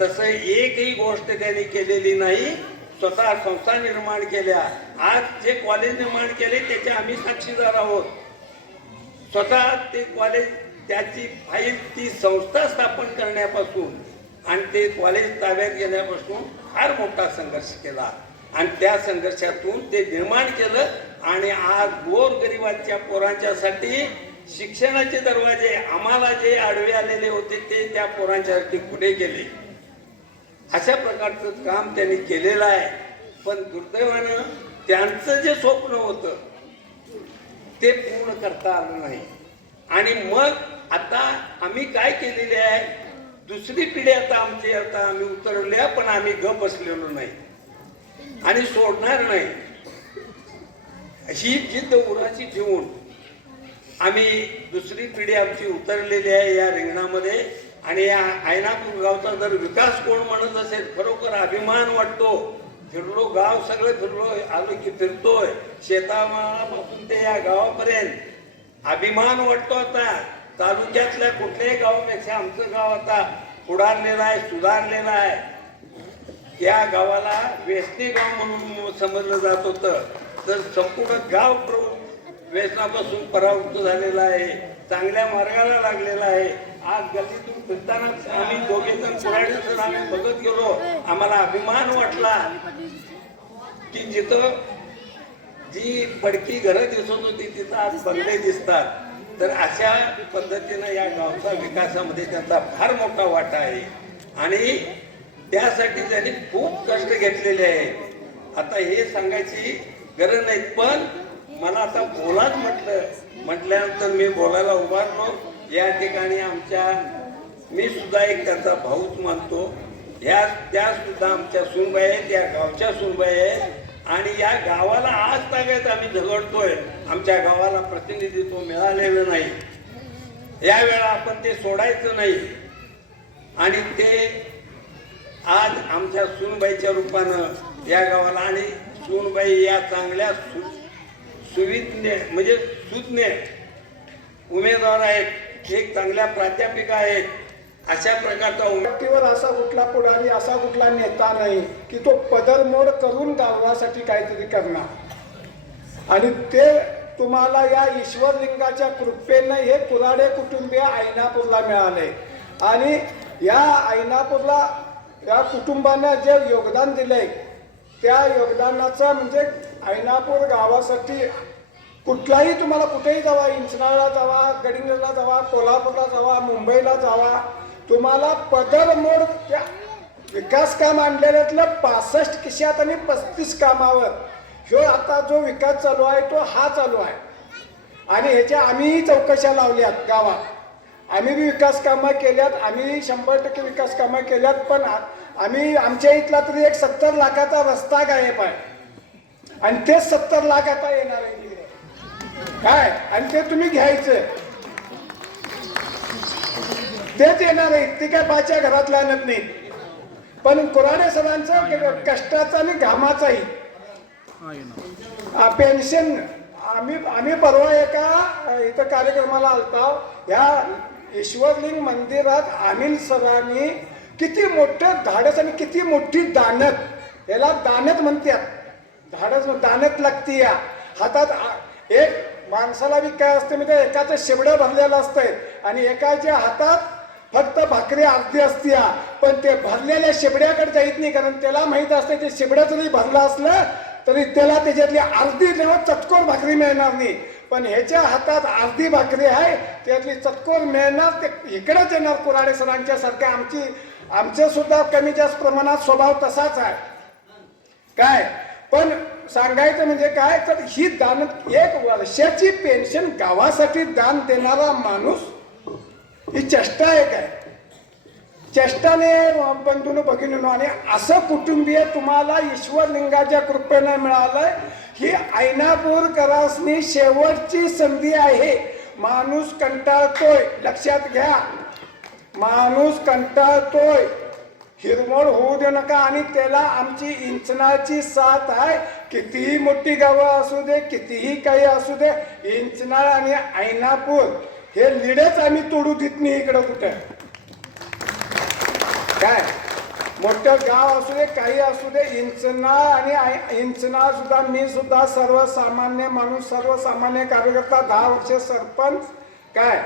तसं एकही गोष्ट त्यांनी केलेली नाही. स्वतः संस्था निर्माण केल्या. आज जे कॉलेज निर्माण केले त्याचे आम्ही साक्षीदार आहोत. स्वतः ते कॉलेज, त्याची फाईल, ती संस्था स्थापन करण्यापासून आणि ते कॉलेज ताब्यात घेण्यापासून फार मोठा संघर्ष केला. आणि त्या संघर्षातून ते निर्माण केलं. आणि आज गोरगरिबांच्या पोरांच्यासाठी शिक्षणाचे दरवाजे आम्हाला जे आडवे आलेले होते ते त्या पोरांच्यासाठी खुले केले. अशा प्रकारचं काम त्यांनी केलेलं आहे. पण दुर्दैवानं त्यांचं जे स्वप्न होतं ते पूर्ण करता आलं नाही. आणि मग आता आम्ही काय केलेले आहे, दुसरी पिढी आता आम्ही उतरवल्या, पण आम्ही गप बसलेलो नाही आणि सोडणार नाही. ही जिद्द उराची ठेवून आम्ही दुसरी पिढी आमची उतरलेली आहे या रिंगणामध्ये. आणि या ऐनापूर गावचा जर विकास कोण म्हणत असेल, खरोखर अभिमान वाटतो. फिरलो, गाव सगळं फिरलो, आलो की फिरतोय, शेतामाळापासून ते या गावापर्यंत अभिमान वाटतो. आता तालुक्यातल्या कुठल्याही गावापेक्षा आमचं गाव आता पुढारलेलं आहे, सुधारलेलं आहे. या गावाला व्यसनी गाव म्हणून समजलं जात होतं, तर संपूर्ण गाव व्यसनापासून परावृत्त झालेलं आहे. चांगल्या मार्गाला लागलेला आहे. आज गल्लीतून फिरताना आम्ही दोघे जण कुऱ्हाडीतून आम्ही बघत गेलो, आम्हाला अभिमान वाटला की जिथं जी पडकी घरं दिसत होती तिथं आज बंगले दिसतात. तर अशा पद्धतीनं या गावचा विकासामध्ये त्यांचा फार मोठा वाटा आहे आणि त्यासाठी त्यांनी खूप कष्ट घेतलेले आहेत. आता हे सांगायची गरज नाही, पण मला आता बोलाच म्हटल्यानंतर मी बोलायला उभारलो. या ठिकाणी मी सुद्धा एक त्यांचा भाऊच मानतो. त्या सुद्धा आमच्या सूनबाई आहेत, या गावच्या सूनबाई आहेत आणि या गावाला आज तागायत आम्ही झगडतोय. आमच्या गावाला प्रतिनिधित्व मिळालेलं नाही. यावेळा आपण ते सोडायचं नाही आणि ते आज आमच्या सूनबाईच्या रूपानं या गावाला आणि सूनबाई या चांगल्या सुविज्ञ म्हणजे सुज्ञ उमेदवार आहेत, एक चांगल्या प्राध्यापिका आहेत. अशा प्रकारचा व्यक्तीवर असा कुठला पुढारी असा कुठला नेता नाही की तो पदरमोड करून गावासाठी काहीतरी करणार. आणि ते तुम्हाला या ईश्वरलिंगाच्या कृपेनं हे कुऱ्हाडे कुटुंबीय ऐनापूरला मिळाले आणि या ऐनापूरला या कुटुंबानं जे योगदान दिलंय त्या योगदानाचं म्हणजे ऐनापूर गावासाठी कुठलाही तुम्हाला कुठेही जावा, इंचनाळला जावा, गडिंग्लजला जावा, कोल्हापूरला जावा, मुंबईला जावा, तुम्हाला पदरमोड त्या विकास काम आणलेल्यातलं 65 खिशात आणि 35 कामावर ह्यो आता जो विकास चालू आहे तो हा चालू आहे. आणि ह्याच्या आम्हीही चौकशा लावल्यात गावात, आम्ही बी विकास कामं केल्यात, आम्ही 100% विकास कामं केल्यात. पण आम्ही आमच्या इथला तरी एक 70 लाखाचा रस्ता गायब आहे आणि ते 70 लाख आता येणार आहे काय आणि ते तुम्ही घ्यायचं, तेच येणार आहे. ते काय बाच्या घरातल्या आणत नाही. पण कुऱ्हाडे सरांचं कष्टाचा आणि घामाचाही पेन्शन आम्ही परवा एका इथं कार्यक्रमाला आलता. ह्या ईश्वरलिंग मंदिरात अनिल सरांनी किती मोठं धाडस आणि किती मोठी दानत, याला दानत म्हणतात, धाडस दानत लागती. या हातात एक माणसाला बी काय असते म्हणजे एकाचं शेबडं भरलेलं असतंय आणि एकाच्या हातात फक्त भाकरी अर्धी असते. पण ते भरलेल्या शेबड्याकडे जाईत नाही, कारण त्याला माहित असते ते शेबड्या जरी भरलं असलं तरी त्याला त्याच्यातली अर्धी चटकोर भाकरी मिळणार नाही. पण ह्याच्या हातात अर्धी भाकरी आहे, त्यातली चटकोर मिळणार, ते इकडेच येणार. कुऱ्हाडे सरांच्या सारख्या आमचे सुद्धा कमी जास्त प्रमाणात स्वभाव तसाच आहे काय. पण सांगायचं म्हणजे काय तर ही दान 1 वर्षाची पेन्शन गावासाठी दान देणारा माणूस ही चेष्टा आहे काय. चेष्टाने बंधून भगिनीनो आणि असं कुटुंबीय तुम्हाला ईश्वरलिंगाच्या कृपेनं मिळालंय. ही ऐनापूरकरांनी शेवटची संधी आहे. माणूस कंटाळतोय, लक्षात घ्या, माणूस कंटाळतोय. हिरमोड होऊ देऊ नका आणि त्याला आमची इंचनाळची साथ आहे. कितीही मोठी गावं असू दे, कितीही काही असू दे, इंचनाळ आणि ऐनापूर हे लिडेच आम्ही तोडू देत नाही इकडं कुठं काय. मोठं गाव असू दे, काही असू दे, इंचनाळ आणि इंचनाळ सुद्धा मी सुद्धा सर्वसामान्य माणूस, सर्वसामान्य कार्यकर्ता, 10 वर्ष सरपंच काय,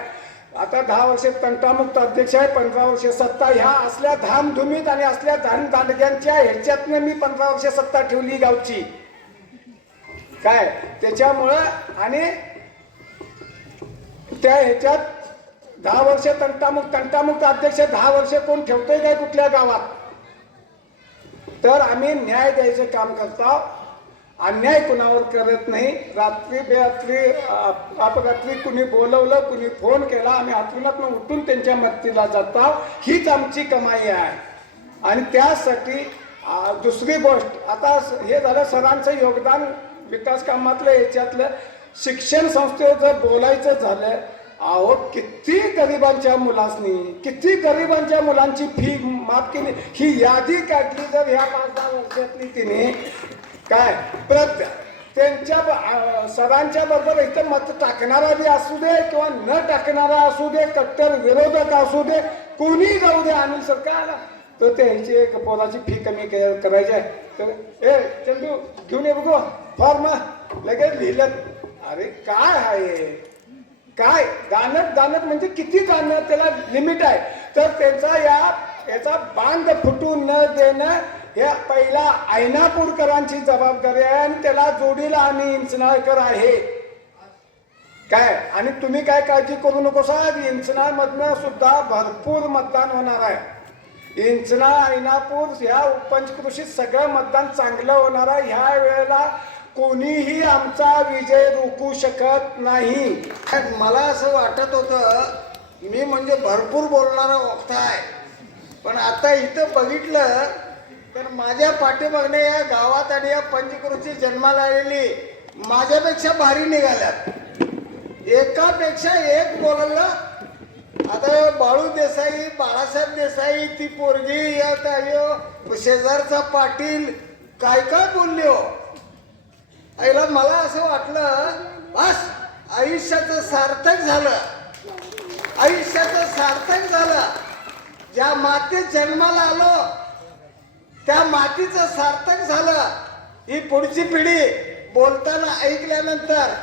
आता 10 वर्ष तंटामुक्त अध्यक्ष आहे, 15 वर्ष सत्ता. ह्या असल्या धामधुमीत आणि असल्या दांडग्यांच्या ह्याच्यातनं मी 15 वर्ष सत्ता ठेवली गावची काय. त्याच्यामुळं आणि त्या ह्याच्यात 10 वर्ष तंटामुक्त अध्यक्ष 10 वर्ष कोण ठेवतोय काय कुठल्या गावात. तर आम्ही न्याय द्यायचं काम करतो, अन्याय कुणावर करत नाही. रात्री बेरात्री अपरात्री कुणी बोलवलं, कुणी फोन केला, आम्ही हातूनातून उठून त्यांच्या मदतीला जातो. हीच आमची कमाई आहे. आणि त्यासाठी दुसरी गोष्ट, आता हे झालं सरांचं योगदान विकास कामातलं. याच्यातलं शिक्षण संस्थेवर जर बोलायचं झालं, अहो किती गरिबांच्या मुलांची फी माफ केली. ही यादी काढली जर ह्या 5-10 वर्षातली तिने काय त्यांच्या सरांच्या बरोबर इथं मत टाकणारा बी असू दे किंवा न टाकणारा असू दे, कट्टर विरोधक असू दे, कोणी जाऊ दे, अनिल सरकार तर त्यांची एक पोराची फी कमी करायची आहे. तर चंदू घेऊन ये बघू फॉर्म, लगेच लिहिलं. अरे काय आहे काय दानत म्हणजे किती दानत, त्याला लिमिट आहे. तर त्यांचा याचा बांध फुटून न देणं हे पहिला ऐनापूरकरांची जबाबदारी आहे आणि त्याला जोडीला आम्ही इंचनाळकर आहे काय. आणि तुम्ही काय काळजी करू नको साहेब, इंचनामधनं सुद्धा भरपूर मतदान होणार आहे. इंचना ऐनापूर ह्या उपपंचकृषीत सगळं मतदान चांगलं होणार आहे. ह्या वेळेला कोणीही आमचा विजय रोखू शकत नाही. मला असं वाटत होतं मी म्हणजे भरपूर बोलणारा वक्ता आहे, पण आता इथं बघितलं तर माझ्या पाठीमागणे या गावात आणि या पंचकृषी जन्माला आलेली माझ्यापेक्षा भारी निघाल्यात. एकापेक्षा एक बोलला. आता बाळू देसाई, बाळासाहेब देसाई, ती पोरगी, शेजारचा पाटील काय काय बोलले हो. आईला मला असं वाटलं बस आयुष्याचं सार्थक झालं, आयुष्याचं सार्थक झालं. ज्या मातीत जन्माला आलो त्या मातीचं सार्थक झालं. ही पुढची पिढी बोलताना ऐकल्यानंतर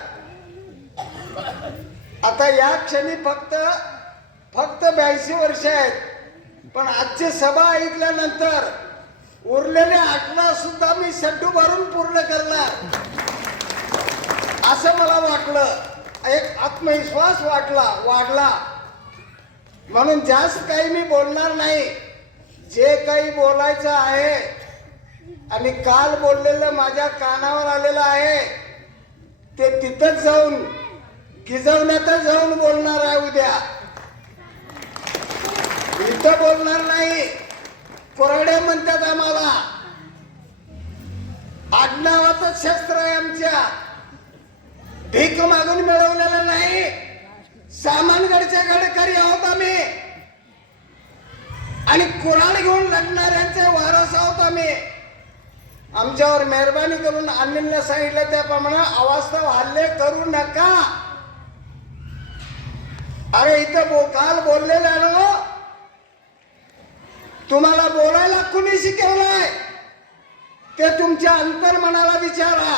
आता या क्षणी फक्त 82 वर्ष आहेत, पण आजची सभा ऐकल्यानंतर उरलेले 8 सुद्धा मी सड्डू भरून पूर्ण करणार असं मला वाटलं. एक आत्मविश्वास वाढला. म्हणून जास्त काही मी बोलणार नाही. जे काही बोलायचं आहे आणि काल बोललेलं माझ्या कानावर आलेलं आहे ते तिथंच जाऊन गिजवण्यातच जाऊन बोलणार आहे. उद्या इथं बोलणार नाही. कोरडे म्हणतात आम्हाला, आडनावाचं शस्त्र आहे आमच्या. भीक मागून मिळवलेलं नाही. सामानगडच्या गडकरी आहोत आम्ही आणि कुऱ्हाड घेऊन लढणाऱ्यांचे वारस आहोत आम्ही. आमच्यावर मेहरबानी करून अनिलने सांगितलं त्याप्रमाणे अवास्तव हल्ले करू नका. अरे इथं काल बोललेलं तुम्हाला बोलायला कुणी शिकवलंय ते तुमच्या अंतर्मनाला विचारा.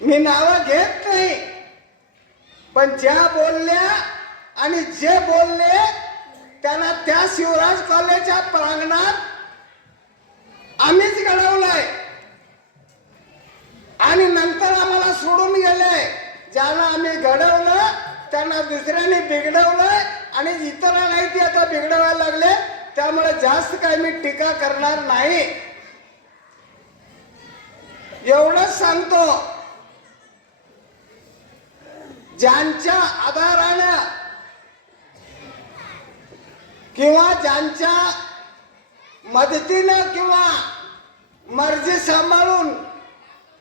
मी नावं घेत नाही, पण ज्या बोलल्या आणि जे बोलले त्यांना त्या शिवराज कॉलेजच्या प्रांगणात आम्हीच घडवलंय आणि नंतर आम्हाला सोडून गेले. ज्यांना आम्ही घडवलं त्यांना दुसऱ्यांनी बिघडवलंय आणि इतरांनाही ते आता बिघडवायला लागले. त्यामुळे जास्त काही मी टीका करणार नाही. एवढंच सांगतो, ज्यांच्या आधारानं किंवा ज्यांच्या मदतीनं किंवा मर्जी सांभाळून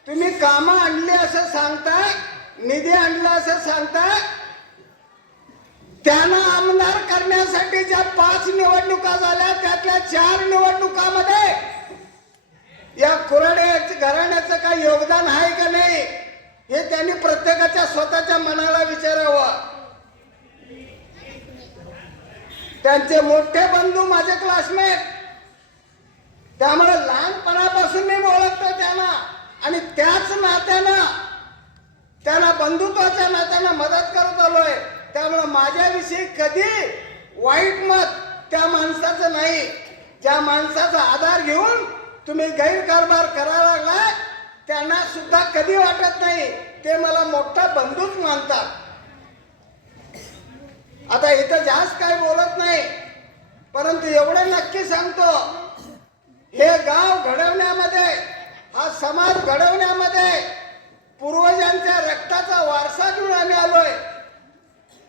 तुम्ही कामं आणली असं सांगताय, निधी आणला असं सांगताय, त्यांना आमदार करण्यासाठी ज्या 5 निवडणुका झाल्या त्यातल्या 4 निवडणुकामध्ये या कुऱ्हाडे घराण्याचं काही योगदान आहे का नाही हे त्यांनी प्रत्येकाच्या स्वतःच्या मनाला विचारावं. त्यांचे मोठे बंधू माझे क्लासमेट, त्यामुळे लहानपणापासून मी ओळखतो त्यांना आणि त्याच नात्यानं त्यांना बंधुत्वाच्या नात्यानं मदत करत आलोय. त्यामुळे माझ्याविषयी कधी वाईट मत त्या माणसाचं नाही. ज्या माणसाचा आधार घेऊन तुम्ही गैरकारभार करायला लागलाय त्यांना सुद्धा कधी वाटत नाही, ते मला मोठा बंधूच मानतात. आता इथं जास्त काही बोलत नाही, परंतु एवढं नक्की सांगतो, हे गाव घडवण्यामध्ये, हा समाज घडवण्यामध्ये पूर्वजांच्या रक्ताचा वारसा घेऊन आम्ही आलोय.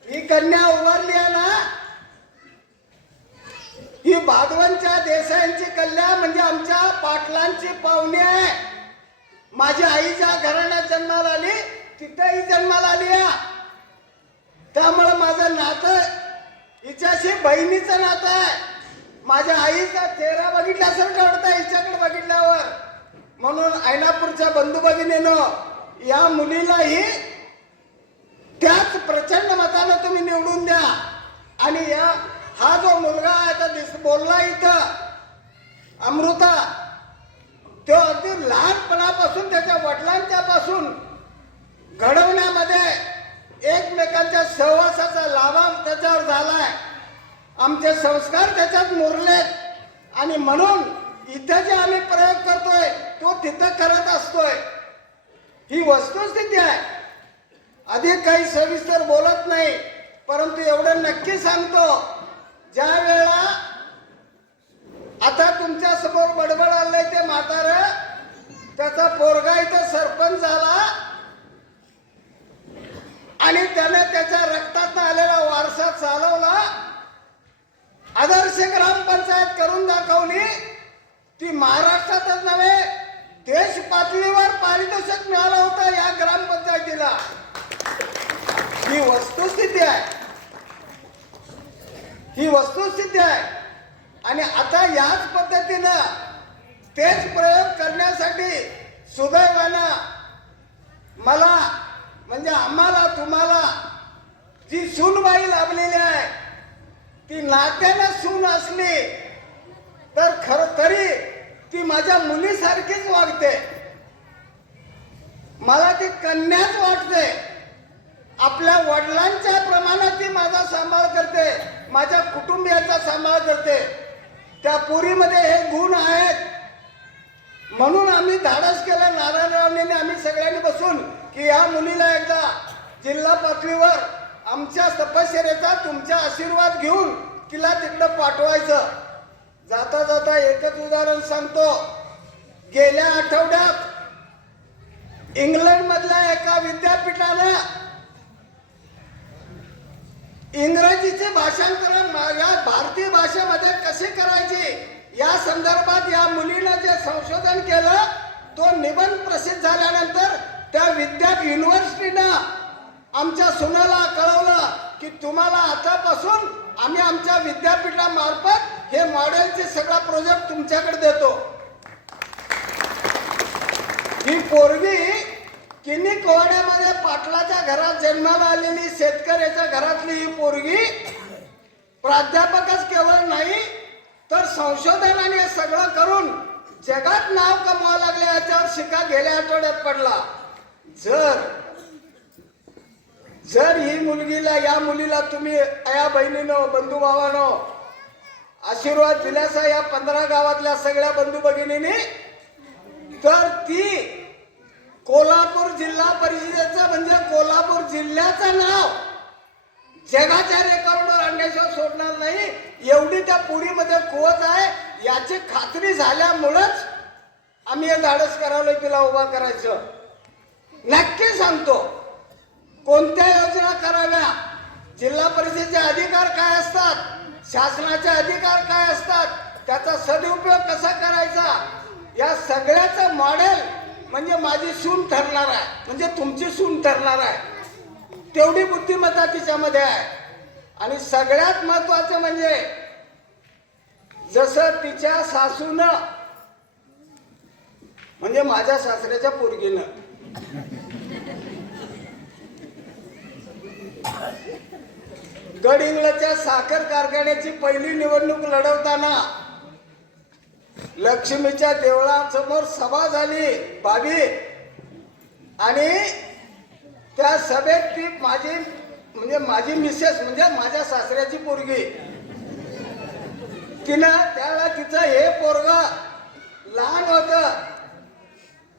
ही कन्या उभारली आहे ना, ही भागवंच्या देसाईंची कन्या म्हणजे आमच्या पाटलांची पाहुणी आहे. माझी आई ज्या घराण्यात जन्माला आली तिथंही जन्माला आली आहे. त्यामुळे माझं नातं हिच्याशी बहिणीचं नातं आहे. माझ्या आईचा चेहरा बघितल्यासारखं वाटतं हिच्याकडे बघितल्यावर. म्हणून ऐनापूरच्या बंधू भगिनीनं या मुलीलाही त्याच प्रचंड मतानं तुम्ही निवडून द्या. आणि हा जो मुलगा आता बोलला इथं अमृता, तो अगदी लहानपणापासून त्याच्या वडिलांच्या पासून घडवण्यामध्ये एकमेकांच्या सहवासाचा लाभ त्याच्यावर झालाय, आमचे संस्कार त्याच्यात मुरलेत आणि म्हणून इथं जे आम्ही प्रयोग करतोय तो तिथं करत असतोय. ही वस्तुस्थिती आहे. अधिक काही सविस्तर बोलत नाही, परंतु एवढं नक्की सांगतो, ज्या वेळेला आता तुमच्या समोर बडबड आलंय ते म्हातारं, त्याचा पोरगा इथं सरपंच झाला आणि त्याने त्याच्या रक्तात आलेला वारसा चालवला, आदर्श ग्रामपंचायत करून दाखवली. ती महाराष्ट्रातच नव्हे देश पातळीवर पारितोषिक मिळालं होतं या ग्रामपंचायतीला. ही वस्तुस्थिती आहे, ही वस्तुस्थिती आहे. आणि आता याच पद्धतीनं तेच प्रयोग करण्यासाठी सुदैवानं मला म्हणजे आम्हाला तुम्हाला जी सूनबाई लाभलेली आहे, ती नात्यानं सून असली तर खरं तरी ती माझ्या मुलीसारखीच वागते. मला ती कन्याच वाटते. आपल्या वडिलांच्या प्रमाणात ती माझा सांभाळ करते, माझ्या कुटुंबियांचा सांभाळ करते. त्या पोरीमध्ये हे गुण आहेत. म्हणून आम्ही धाडस केलं नारायणरावने आम्ही सगळ्यांनी बसून की या मुलीला एकदा जिल्हा पातळीवर आमच्या तपश्चर्याचा तुमचा आशीर्वाद घेऊन तिला तिकडं पाठवायचं. जाता जाता एकच उदाहरण सांगतो. गेल्या आठवड्यात इंग्लंड मधल्या एका विद्यापीठानं इंग्रजीचे भाषांतरण या भारतीय भाषेमध्ये कसे करायचे या संदर्भात या मुलीनं जे संशोधन केलं, तो निबंध प्रसिद्ध झाल्यानंतर त्या युनिव्हर्सिटीनं आमच्या सुनाला कळवलं की तुम्हाला आतापासून आम्ही आमच्या विद्यापीठामार्फत हे मॉडेलचे सगळा प्रोजेक्ट तुमच्याकडे देतो. ही पोरगी किनी कोवाड्यामध्ये पाटलाच्या घरात जन्माला आलेली शेतकऱ्याच्या घरातली ही पोरगी प्राध्यापकच केवळ नाही तर संशोधनाने हे सगळं करून जगात नाव कमवावं लागले. याच्यावर शिक्का गेल्या आठवड्यात पडला. जर ही मुलगीला या मुलीला तुम्ही या बहिणीनो बंधू भावानो आशीर्वाद दिल्याचा या 15 गावातल्या सगळ्या बंधू भगिनींनी, तर ती कोल्हापूर जिल्हा परिषदेचं म्हणजे कोल्हापूर जिल्ह्याचं नाव जगाच्या रेकॉर्डवर आणण्याशिवाय सोडणार नाही. एवढी त्या पुरीमध्ये कुवत आहे. याची खात्री झाल्यामुळेच आम्ही हे धाडस करावलं तिला उभा करायचं. नक्की सांगतो कोणत्या योजना कराव्या, जिल्हा परिषदेचे अधिकार काय असतात, शासनाचे अधिकार काय असतात, त्याचा सदुपयोग कसा करायचा, या सगळ्याचं मॉडेल म्हणजे माझी सून ठरणार आहे, म्हणजे तुमची सून ठरणार आहे. तेवढी बुद्धिमत्ता तिच्यामध्ये आहे. आणि सगळ्यात महत्वाचं म्हणजे जसं तिच्या सासूनं म्हणजे माझ्या सासऱ्याच्या पोरगीनं गडहिंग्लजच्या साखर कारखान्याची पहिली निवडणूक लढवताना लक्ष्मीच्या देवळासमोर सभा झाली बाबी, आणि त्या सभेत ती माझी मिसेस म्हणजे माझ्या सासऱ्याची पोरगी, तिनं त्याला तिचं हे पोरग लहान होत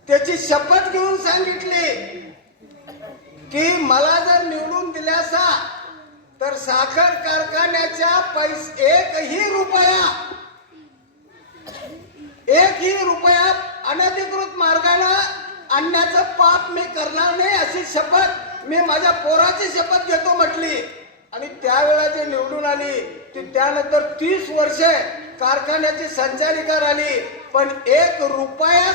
त्याची शपथ घेऊन सांगितली की मला जर निवडून दिल्यासा तर साखर कारखान्याच्या एकही रुपया अनधिकृत मार्गाने आणण्याचं पाप मी करणार नाही अशी शपथ मी माझ्या पोराची शपथ घेतो म्हटली. आणि त्यावेळेला जे निवडून आली ती त्यानंतर 30 वर्षे कारखान्याची संचालिका राहिली, पण एक रुपया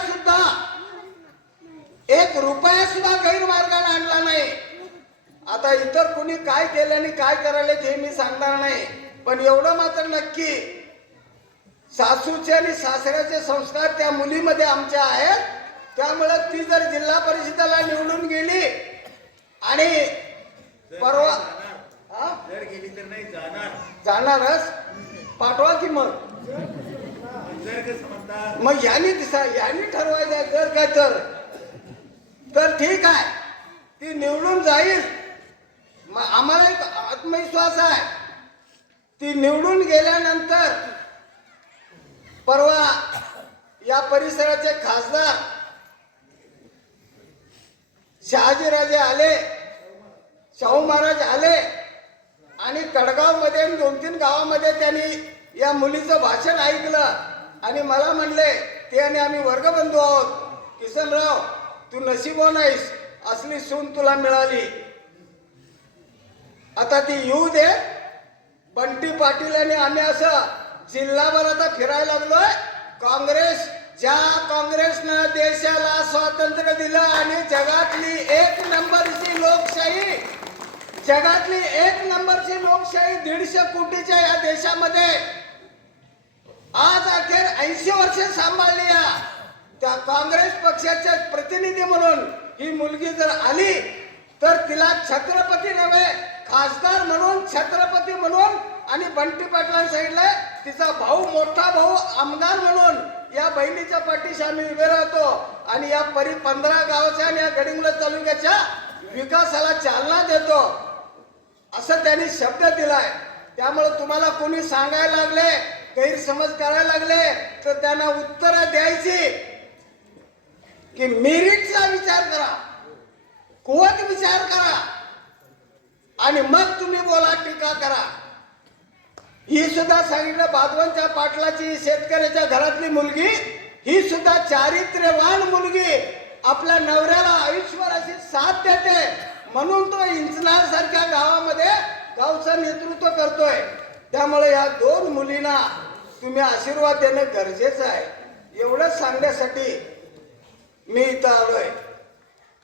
सुद्धा गैरमार्गाने आणला नाही. आता इतर कुणी काय केलं आणि काय करायला हे मी सांगणार नाही, पण एवढं मात्र नक्की सासूचे आणि सासऱ्याचे संस्कार त्या मुलीमध्ये आमच्या आहेत. त्यामुळे ती जर जिल्हा परिषदेला निवडून गेली आणि परवा गेली तर नाही जाणारच पाठवा की मग यांनी ठरवायचं जर काय तर ठीक आहे ती निवडून जाईल आम्हाला एक आत्मविश्वास आहे, ती निवडून गेल्यानंतर परवा या परिसराचे खासदार शहाजीराजे आले, शाहू महाराज आले आणि कडगावमध्ये 2-3 गावामध्ये त्यांनी या मुलीचं भाषण ऐकलं आणि मला म्हणले, ते आणि आम्ही वर्गबंधू आहोत, किसनराव तू नशिबवान आहेस, असली सून तुला मिळाली. आता ती येऊ दे. बंटी पाटील आणि आम्ही असं जिल्हाभर आता फिरायला लागलोय. ज्या काँग्रेसनं देशाला स्वातंत्र्य दिलं आणि जगातली 1 नंबरची लोकशाही 150 कोटीच्या या देशामध्ये आज अखेर 80 वर्षे सांभाळली. त्या काँग्रेस पक्षाचे प्रतिनिधी म्हणून ही मुलगी जर आली तर तिला छत्रपती नव्हे, खासदार म्हणून, छत्रपती म्हणून आणि बंटी पाटलांनी सांगितलंय तिचा भाऊ, मोठा भाऊ आमदार म्हणून या बहिणीच्या पाठीशी आम्ही उभे राहतो आणि या 15 गावाच्या आणि या गडिंग्लज तालुक्याच्या विकासाला चालना देतो, असं त्यांनी शब्द दिलाय. त्यामुळे तुम्हाला कोणी सांगायला लागले, गैरसमज करायला लागले तर त्यांना उत्तर द्यायची की मेरिटचा विचार करा, कुवत विचार करा आणि मग तुम्ही बोला, टीका करा. ही सुद्धा सांगितलं बादवांच्या पाटलाची, शेतकऱ्याच्या घरातली मुलगी, ही सुद्धा चारित्र्यवान मुलगी आपल्या नवऱ्याला आयुष्यभराची साथ देते म्हणून तो इंचनार सारख्या गावामध्ये गावचं नेतृत्व करतोय. त्यामुळे या 2 मुलींना तुम्ही आशीर्वाद देणं गरजेचं आहे. एवढंच सांगण्यासाठी मी इथं आलोय.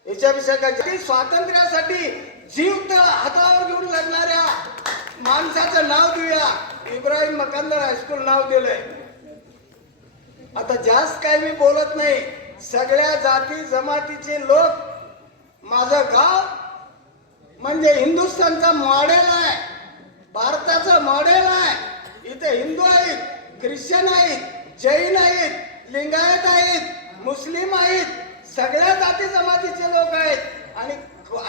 याच्याविषयी काय, स्वातंत्र्यासाठी जीव तर हातावर घेऊन लढणाऱ्या माणसाचं नाव देऊया. इब्राहिम मकंदर हायस्कूल नाव दिलंय. आता जास्त काही मी बोलत नाही. सगळ्या जाती जमातीचे लोक, माझं गाव म्हणजे हिंदुस्थानचा मॉडेल आहे, भारताचं मॉडेल आहे. इथे हिंदू आहेत, ख्रिश्चन आहेत, जैन आहेत, लिंगायत आहेत, मुस्लिम आहेत, सगळ्या जाती जमातीचे लोक आहेत आणि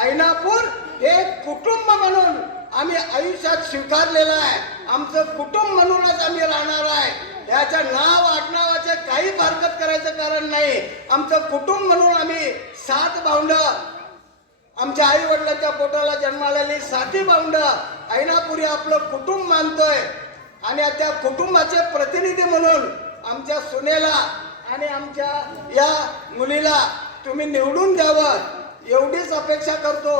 ऐनापूर हे कुटुंब म्हणून आम्ही आयुष्यात स्वीकारलेलं आहे. आमचं कुटुंब म्हणूनच आम्ही राहणार आहे. याच्या नाव आडनावाचे काही हरकत करायचं कारण नाही. आमचं कुटुंब म्हणून आम्ही 7 भावंड, आमच्या आई वडिलांच्या पोटाला जन्मालेली 7 भावंड ऐनापुरी आपलं कुटुंब मानतोय आणि त्या कुटुंबाचे प्रतिनिधी म्हणून आमच्या सुनेला आणि आमच्या या मुलीला तुम्ही निवडून द्यावं एवढीच अपेक्षा करतो.